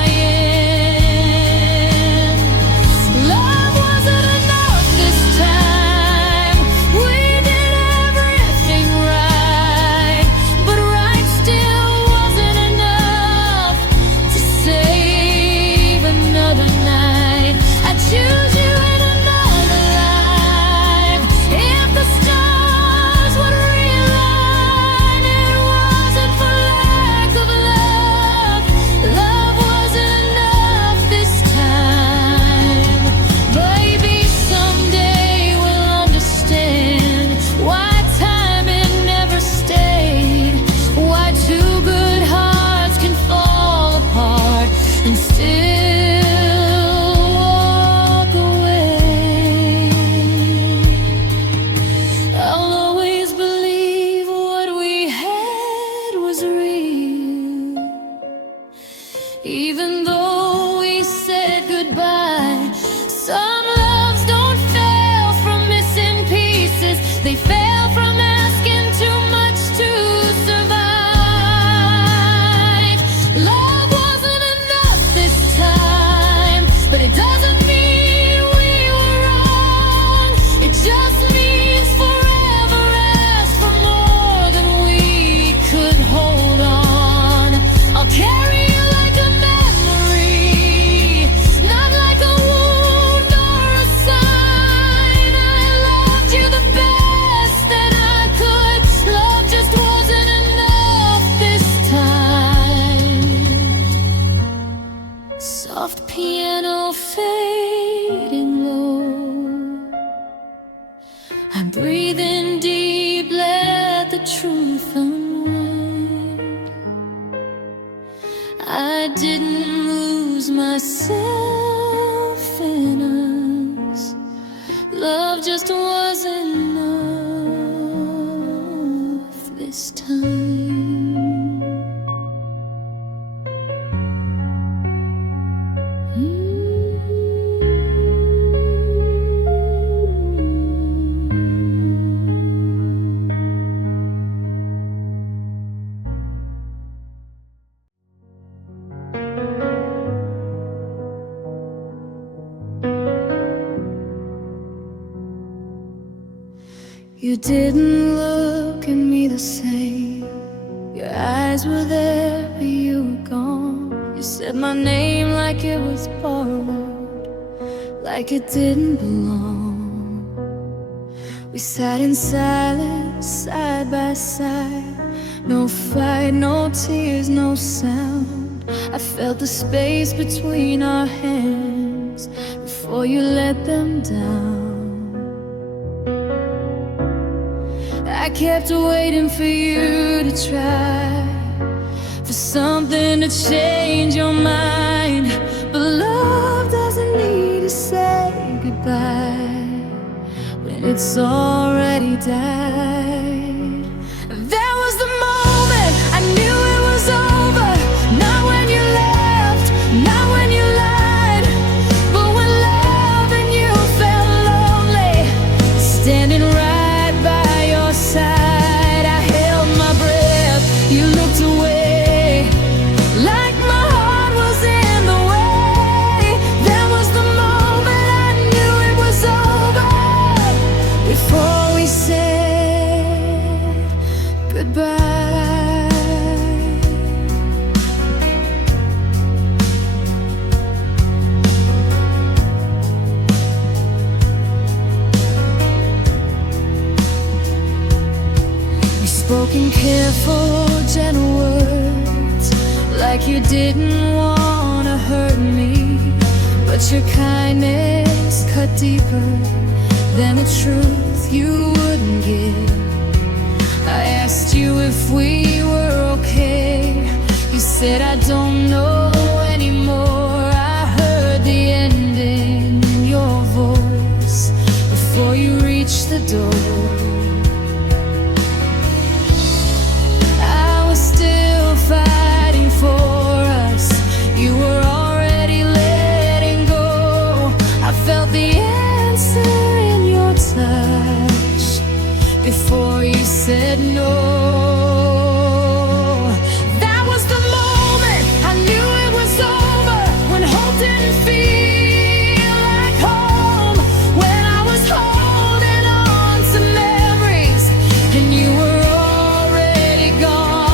truth unwind. I didn't lose myself in us. Love just wasn't enough this time. You didn't look at me the same. Your eyes were there, but you were gone. You said my name like it was borrowed, like it didn't belong. We sat in silence, side by side. No fight, no tears, no sound. I felt the space between our hands before you let them down. I kept waiting for you to try, for something to change your mind. But love doesn't need to say goodbye when it's already died. That was the moment I knew it was over. Not when you left, not when you lied, but when love and you felt lonely, standing right by your side. I held my breath, you looked away, like my heart was in the way. That was the moment I knew it was over, before we said goodbye. Spoken careful, gentle words, like you didn't want to hurt me. But your kindness cut deeper than the truth you wouldn't give. I asked you if we were okay. You said I don't know anymore. I heard the ending in your voice before you reached the door. Fighting for us, you were already letting go. I felt the answer in your touch before you said no. That was the moment I knew it was over, when hope didn't feel like home, when I was holding on to memories and you were already gone.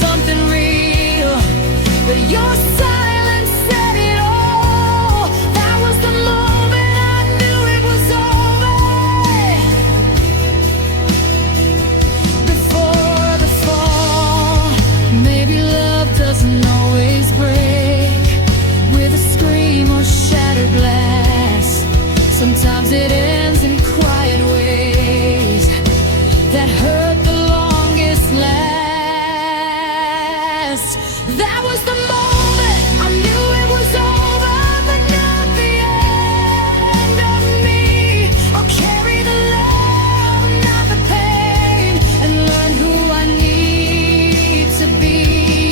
Something real, but your silence said it all. That was the moment I knew it was over, before the fall. Maybe love doesn't always break with a scream or shattered glass. Sometimes it ends in quiet ways that hurt the longest last. That was the moment I knew it was over, but not the end of me. I'll carry the love, not the pain, and learn who I need to be.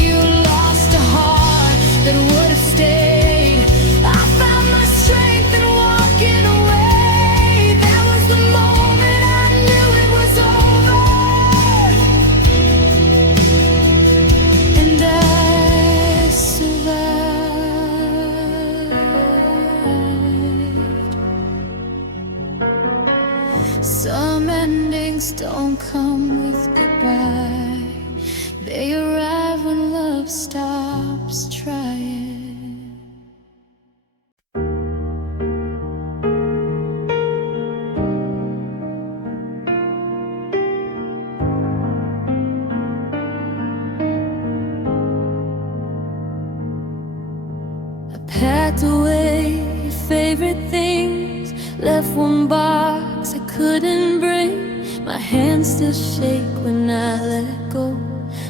You lost a heart that would have stayed. I found my strength in walking away. That was the moment I knew it was over, and I some endings don't come with goodbye. They arrive when love stops trying. I packed away your favorite things, left one box I couldn't bring. My hands still shake when I let go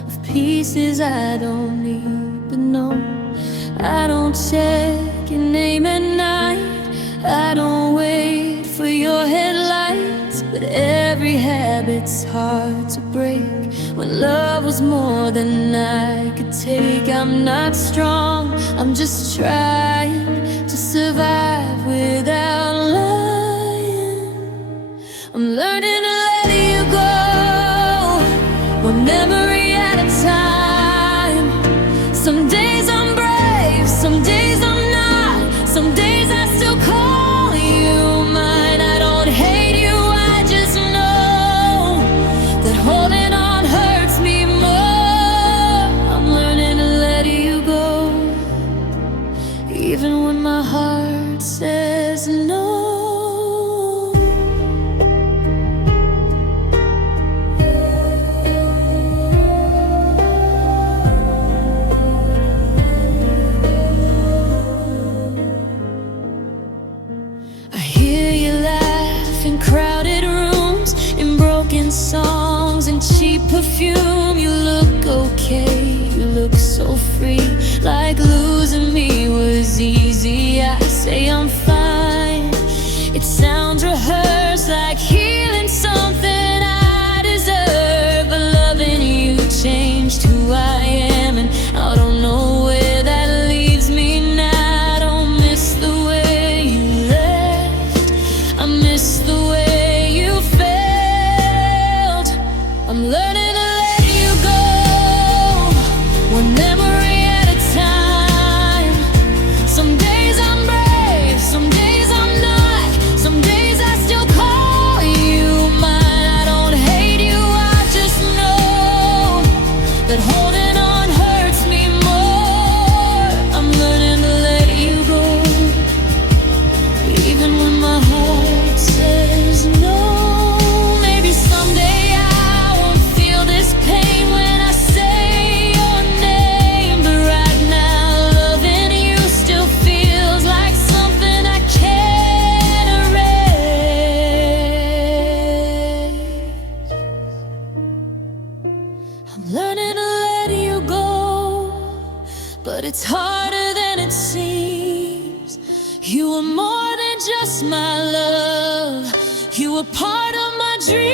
of pieces I don't need, but no, I don't check your name at night. I don't wait for your headlights. But every habit's hard to break when love was more than I could take. I'm not strong, I'm just trying to survive without lying. I'm learning to let you go, one memory at a time. Some days I'm brave, some days I'm not. Some days I still call you mine. I don't hate you, I just know that holding on hurts me more. I'm learning to let you go, even when my heart says no. Crowded rooms, in broken songs and cheap perfume. You look okay, you look so free, like losing me was easy. I say I'm fine, it sounds rehearsed, like healing something I deserve. But loving you changed who I am, and I don't know where that leaves me now. I don't miss the way you left, I miss the way you felt. I'm learning to let you go, one memory at a time. Some days I'm brave, some days I'm not. Some days I still call you mine. I don't hate you, I just know that holding on hurts me more. I'm learning to let you go, even when my heart says no. Maybe someday I won't feel this pain when I say your name. But right now, loving you still feels like something I can't erase. I'm learning to let you go, but it's harder than it seems. You were more than just my love, you were part of my dreams.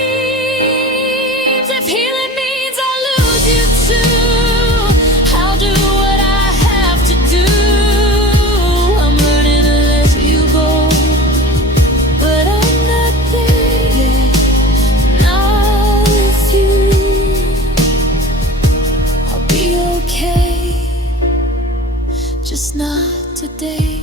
If healing means I lose you too, I'll do what I have to do. I'm learning to let you go, but I'm not there yet, not with you. I'll be okay, just not today.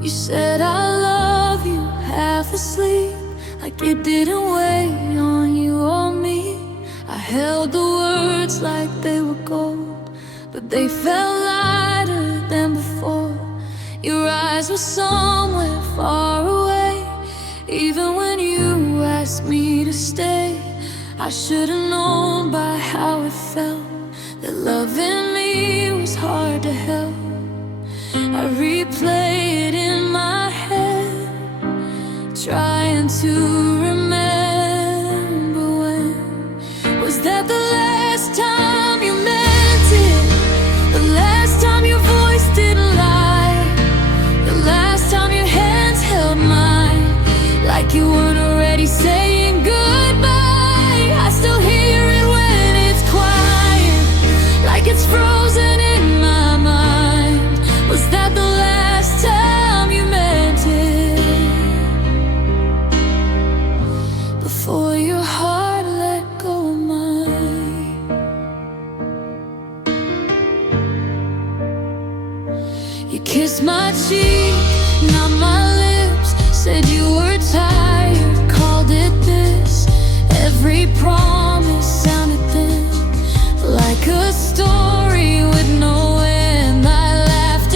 You said I love you half asleep, like it didn't weigh on you or me. I held the words like they were gold, but they felt lighter than before. Your eyes were somewhere far away, even when you asked me to stay. I should've known by how it felt that loving me was hard to help. I replay it in my head, trying to remember when. Was that the last time you meant it? The last time your voice didn't lie? The last time your hands held mine, like you weren't already saying goodbye? I still hear it when it's quiet, like it's frozen in my mind. Was that the last time you meant it? Before your heart let go of mine. You kissed my cheek, not my lips. Said you were tired, called it this. Every promise sounded thin, like a story with no end. I laughed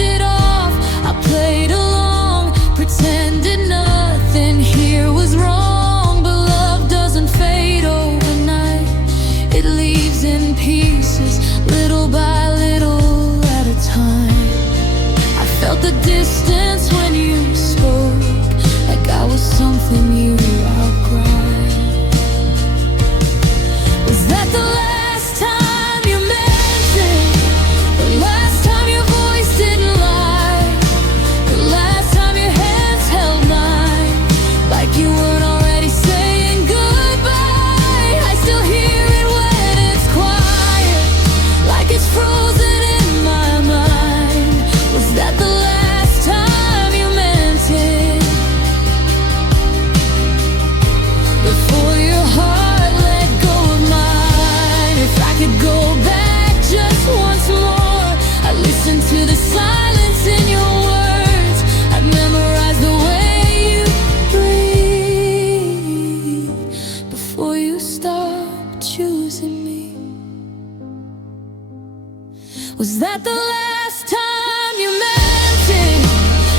Was that the last time you meant it?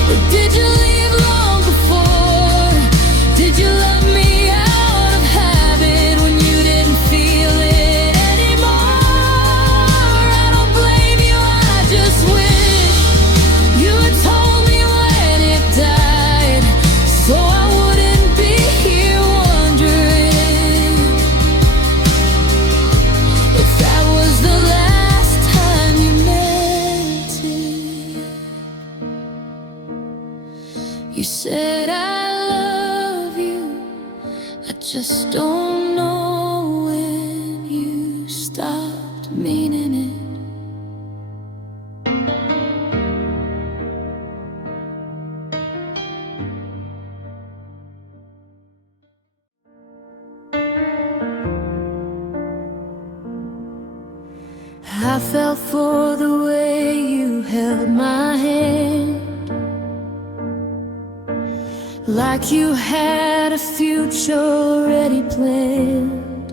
Or did you leave long before? Did you love me out of habit when you didn't feel it anymore? I don't blame you, I just wish you had told me when it died, so I wouldn't be here wondering if that was the last time you meant it. You said I love you, I just don't know when you stopped meaning it. I fell for the way you held my hand, like you had a future already planned.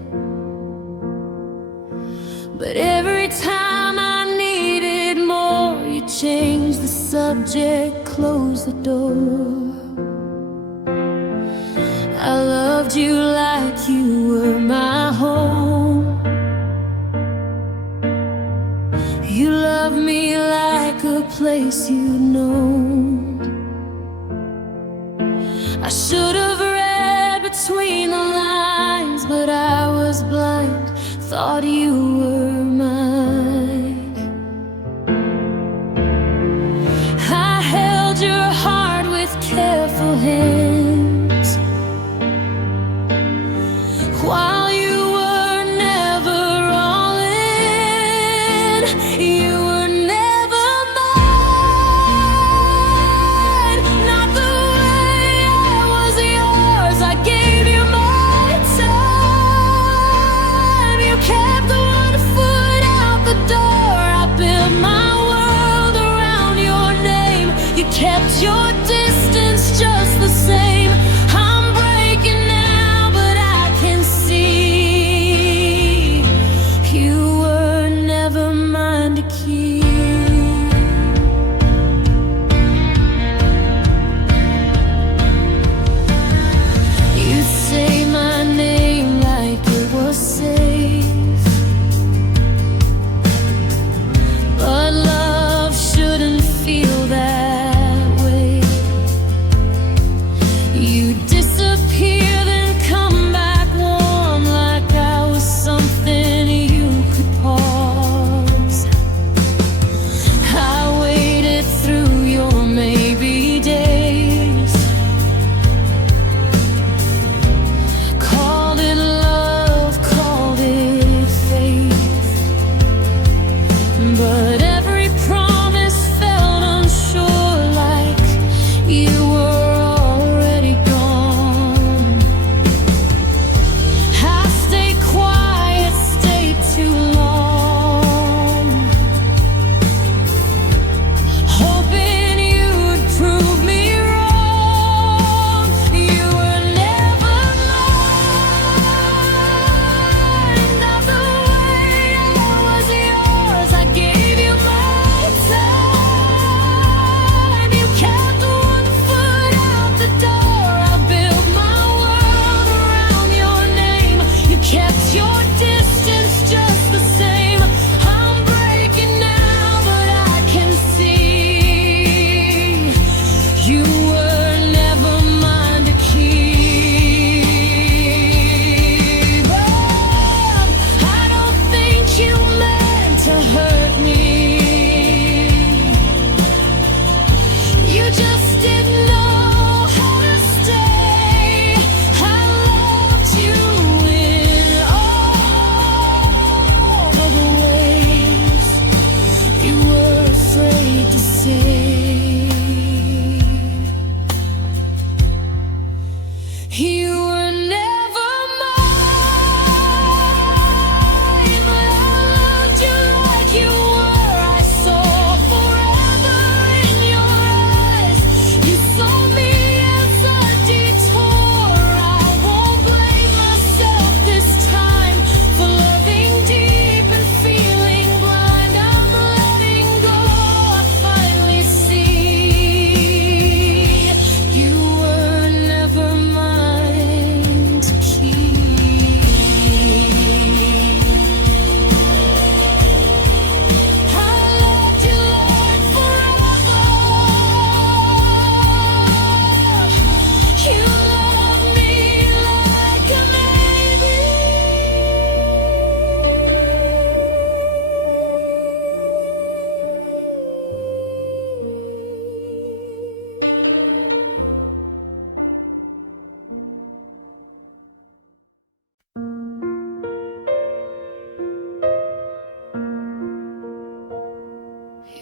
But every time I needed more, you changed the subject, closed the door. I loved you like you were my home. You loved me like a place you'd known. I should have read between the lines, but I was blind, thought you were mine. I held your heart with careful hands, while you were never all in. You were never mine, not the way I was yours. I gave you my time, you kept the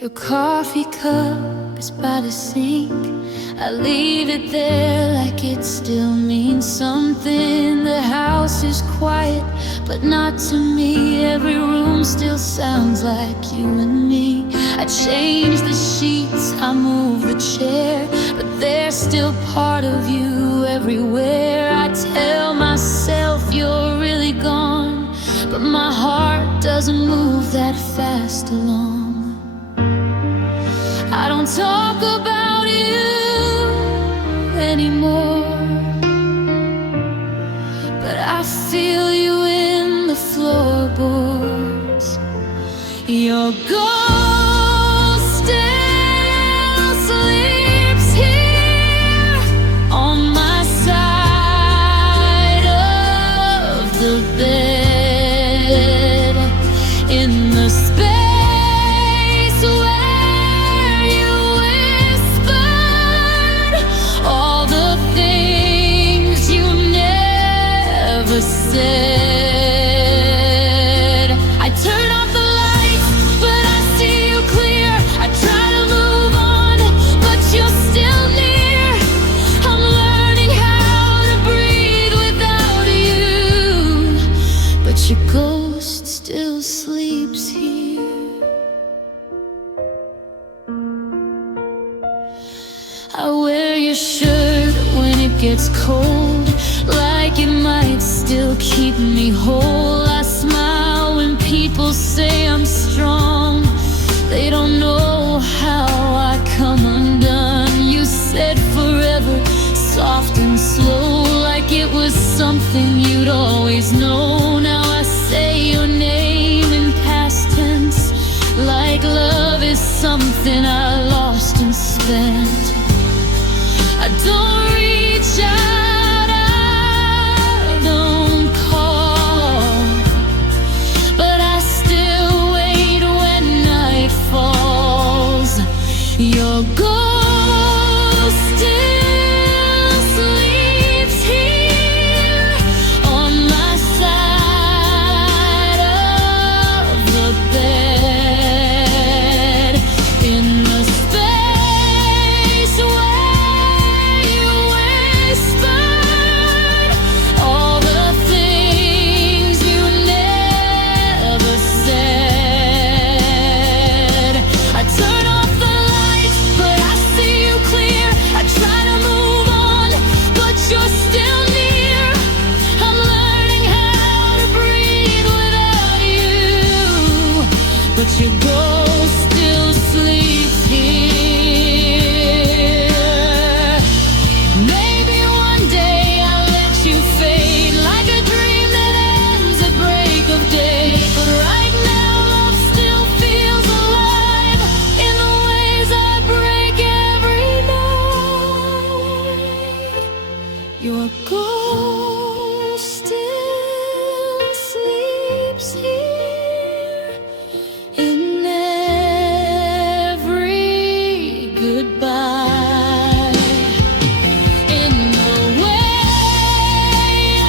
Your coffee cup is by the sink. I leave it there like it still means something. The house is quiet, but not to me. Every room still sounds like you and me. I change the sheets, I move the chair, but there's still part of you everywhere. I tell myself you're really gone, but my heart doesn't move that fast along. I don't talk about you anymore, but I feel you in the floorboards. Your ghost still sleeps here on my side of the bed, in the space said. I turn off the lights, but I see you clear. I try to move on, but you're still near. I'm learning how to breathe without you, but your ghost still sleeps here. I wear your shirt when it gets cold, like it might still keep me whole. I smile when people say I'm strong. They don't know how I come undone. You said forever, soft and slow, like it was something you'd always know. Now I say your name in past tense, like love is something I lost and spent. I don't reach out, I don't call, but I still wait when night falls. Your ghost still sleeps here on my side of the bed, in the space where you whispered all the things you never said. I turn off the lights, but I see you clear. I try to move on, but you're still near. I'm learning how to breathe without you, but your ghost still sleeps here. Maybe one day I'll let you fade, like a dream that ends at break of day. But right now love still feels alive in the ways I break every night. Your ghost still sleeps here in every goodbye, in the way I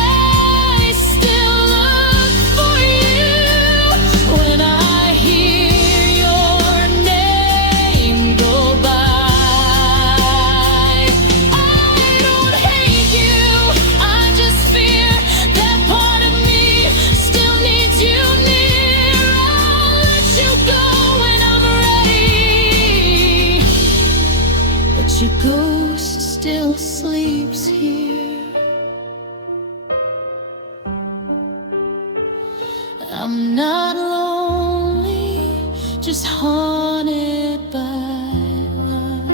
still look for you when I hear your name go by. I don't hate you, I just fear that part of me still needs you near. I'll let you go when I'm ready, but your ghost still sleeps here. I'm not lonely, just haunted by love.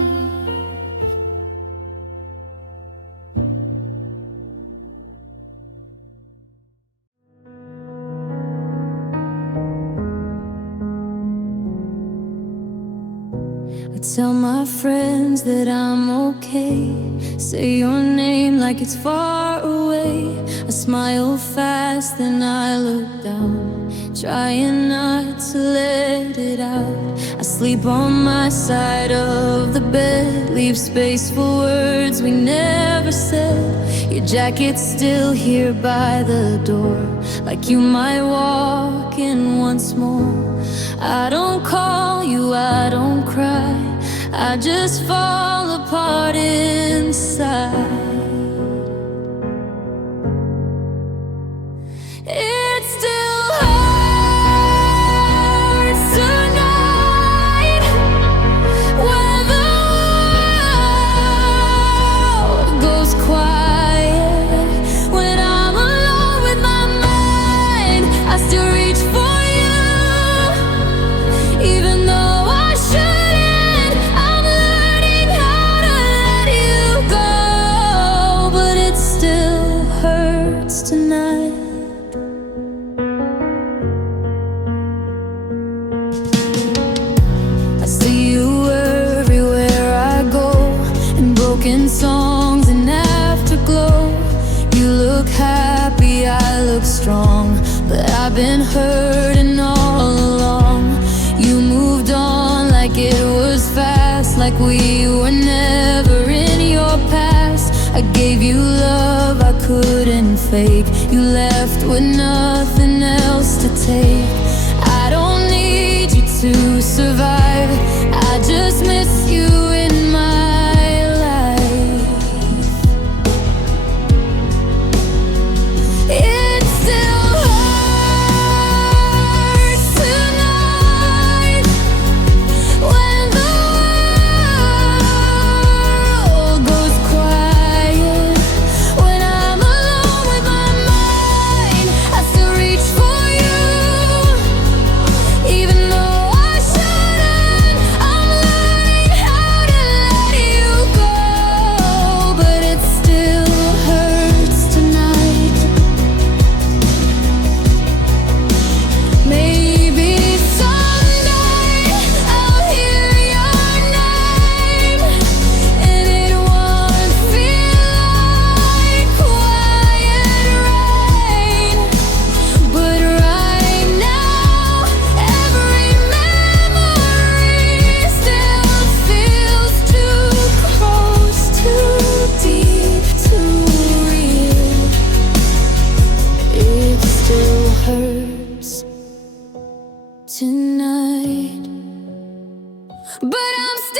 I tell my friends that I'm okay, say your name like it's far away. I smile fast, then I look down, trying not to let it out. I sleep on my side of the bed, leave space for words we never said. Your jacket's still here by the door, like you might walk in once more. I don't call you, I don't cry, I just fall apart inside. It still hurts tonight when the world goes quiet. When I'm alone with my mind, I still reach for you, even though I shouldn't. I'm learning how to let you go, but it still hurts tonight. I see you everywhere I go, in broken songs and afterglow. You look happy, I look strong, but I've been hurting all along. You moved on like it was fast, like we were never in your past. I gave you love I couldn't fake, you left with nothing else to take. I don't need you to survive, I just miss you in my life. It still hurts tonight when the world goes quiet. When I'm alone with my mind, I still reach for you, even though I shouldn't. I'm learning how to let you go, but it still hurts tonight. Maybe someday I'll hear your name, and it won't feel like quiet rain. But right now, every memory still feels too close, too deep, too real. It still hurts tonight, but I'm still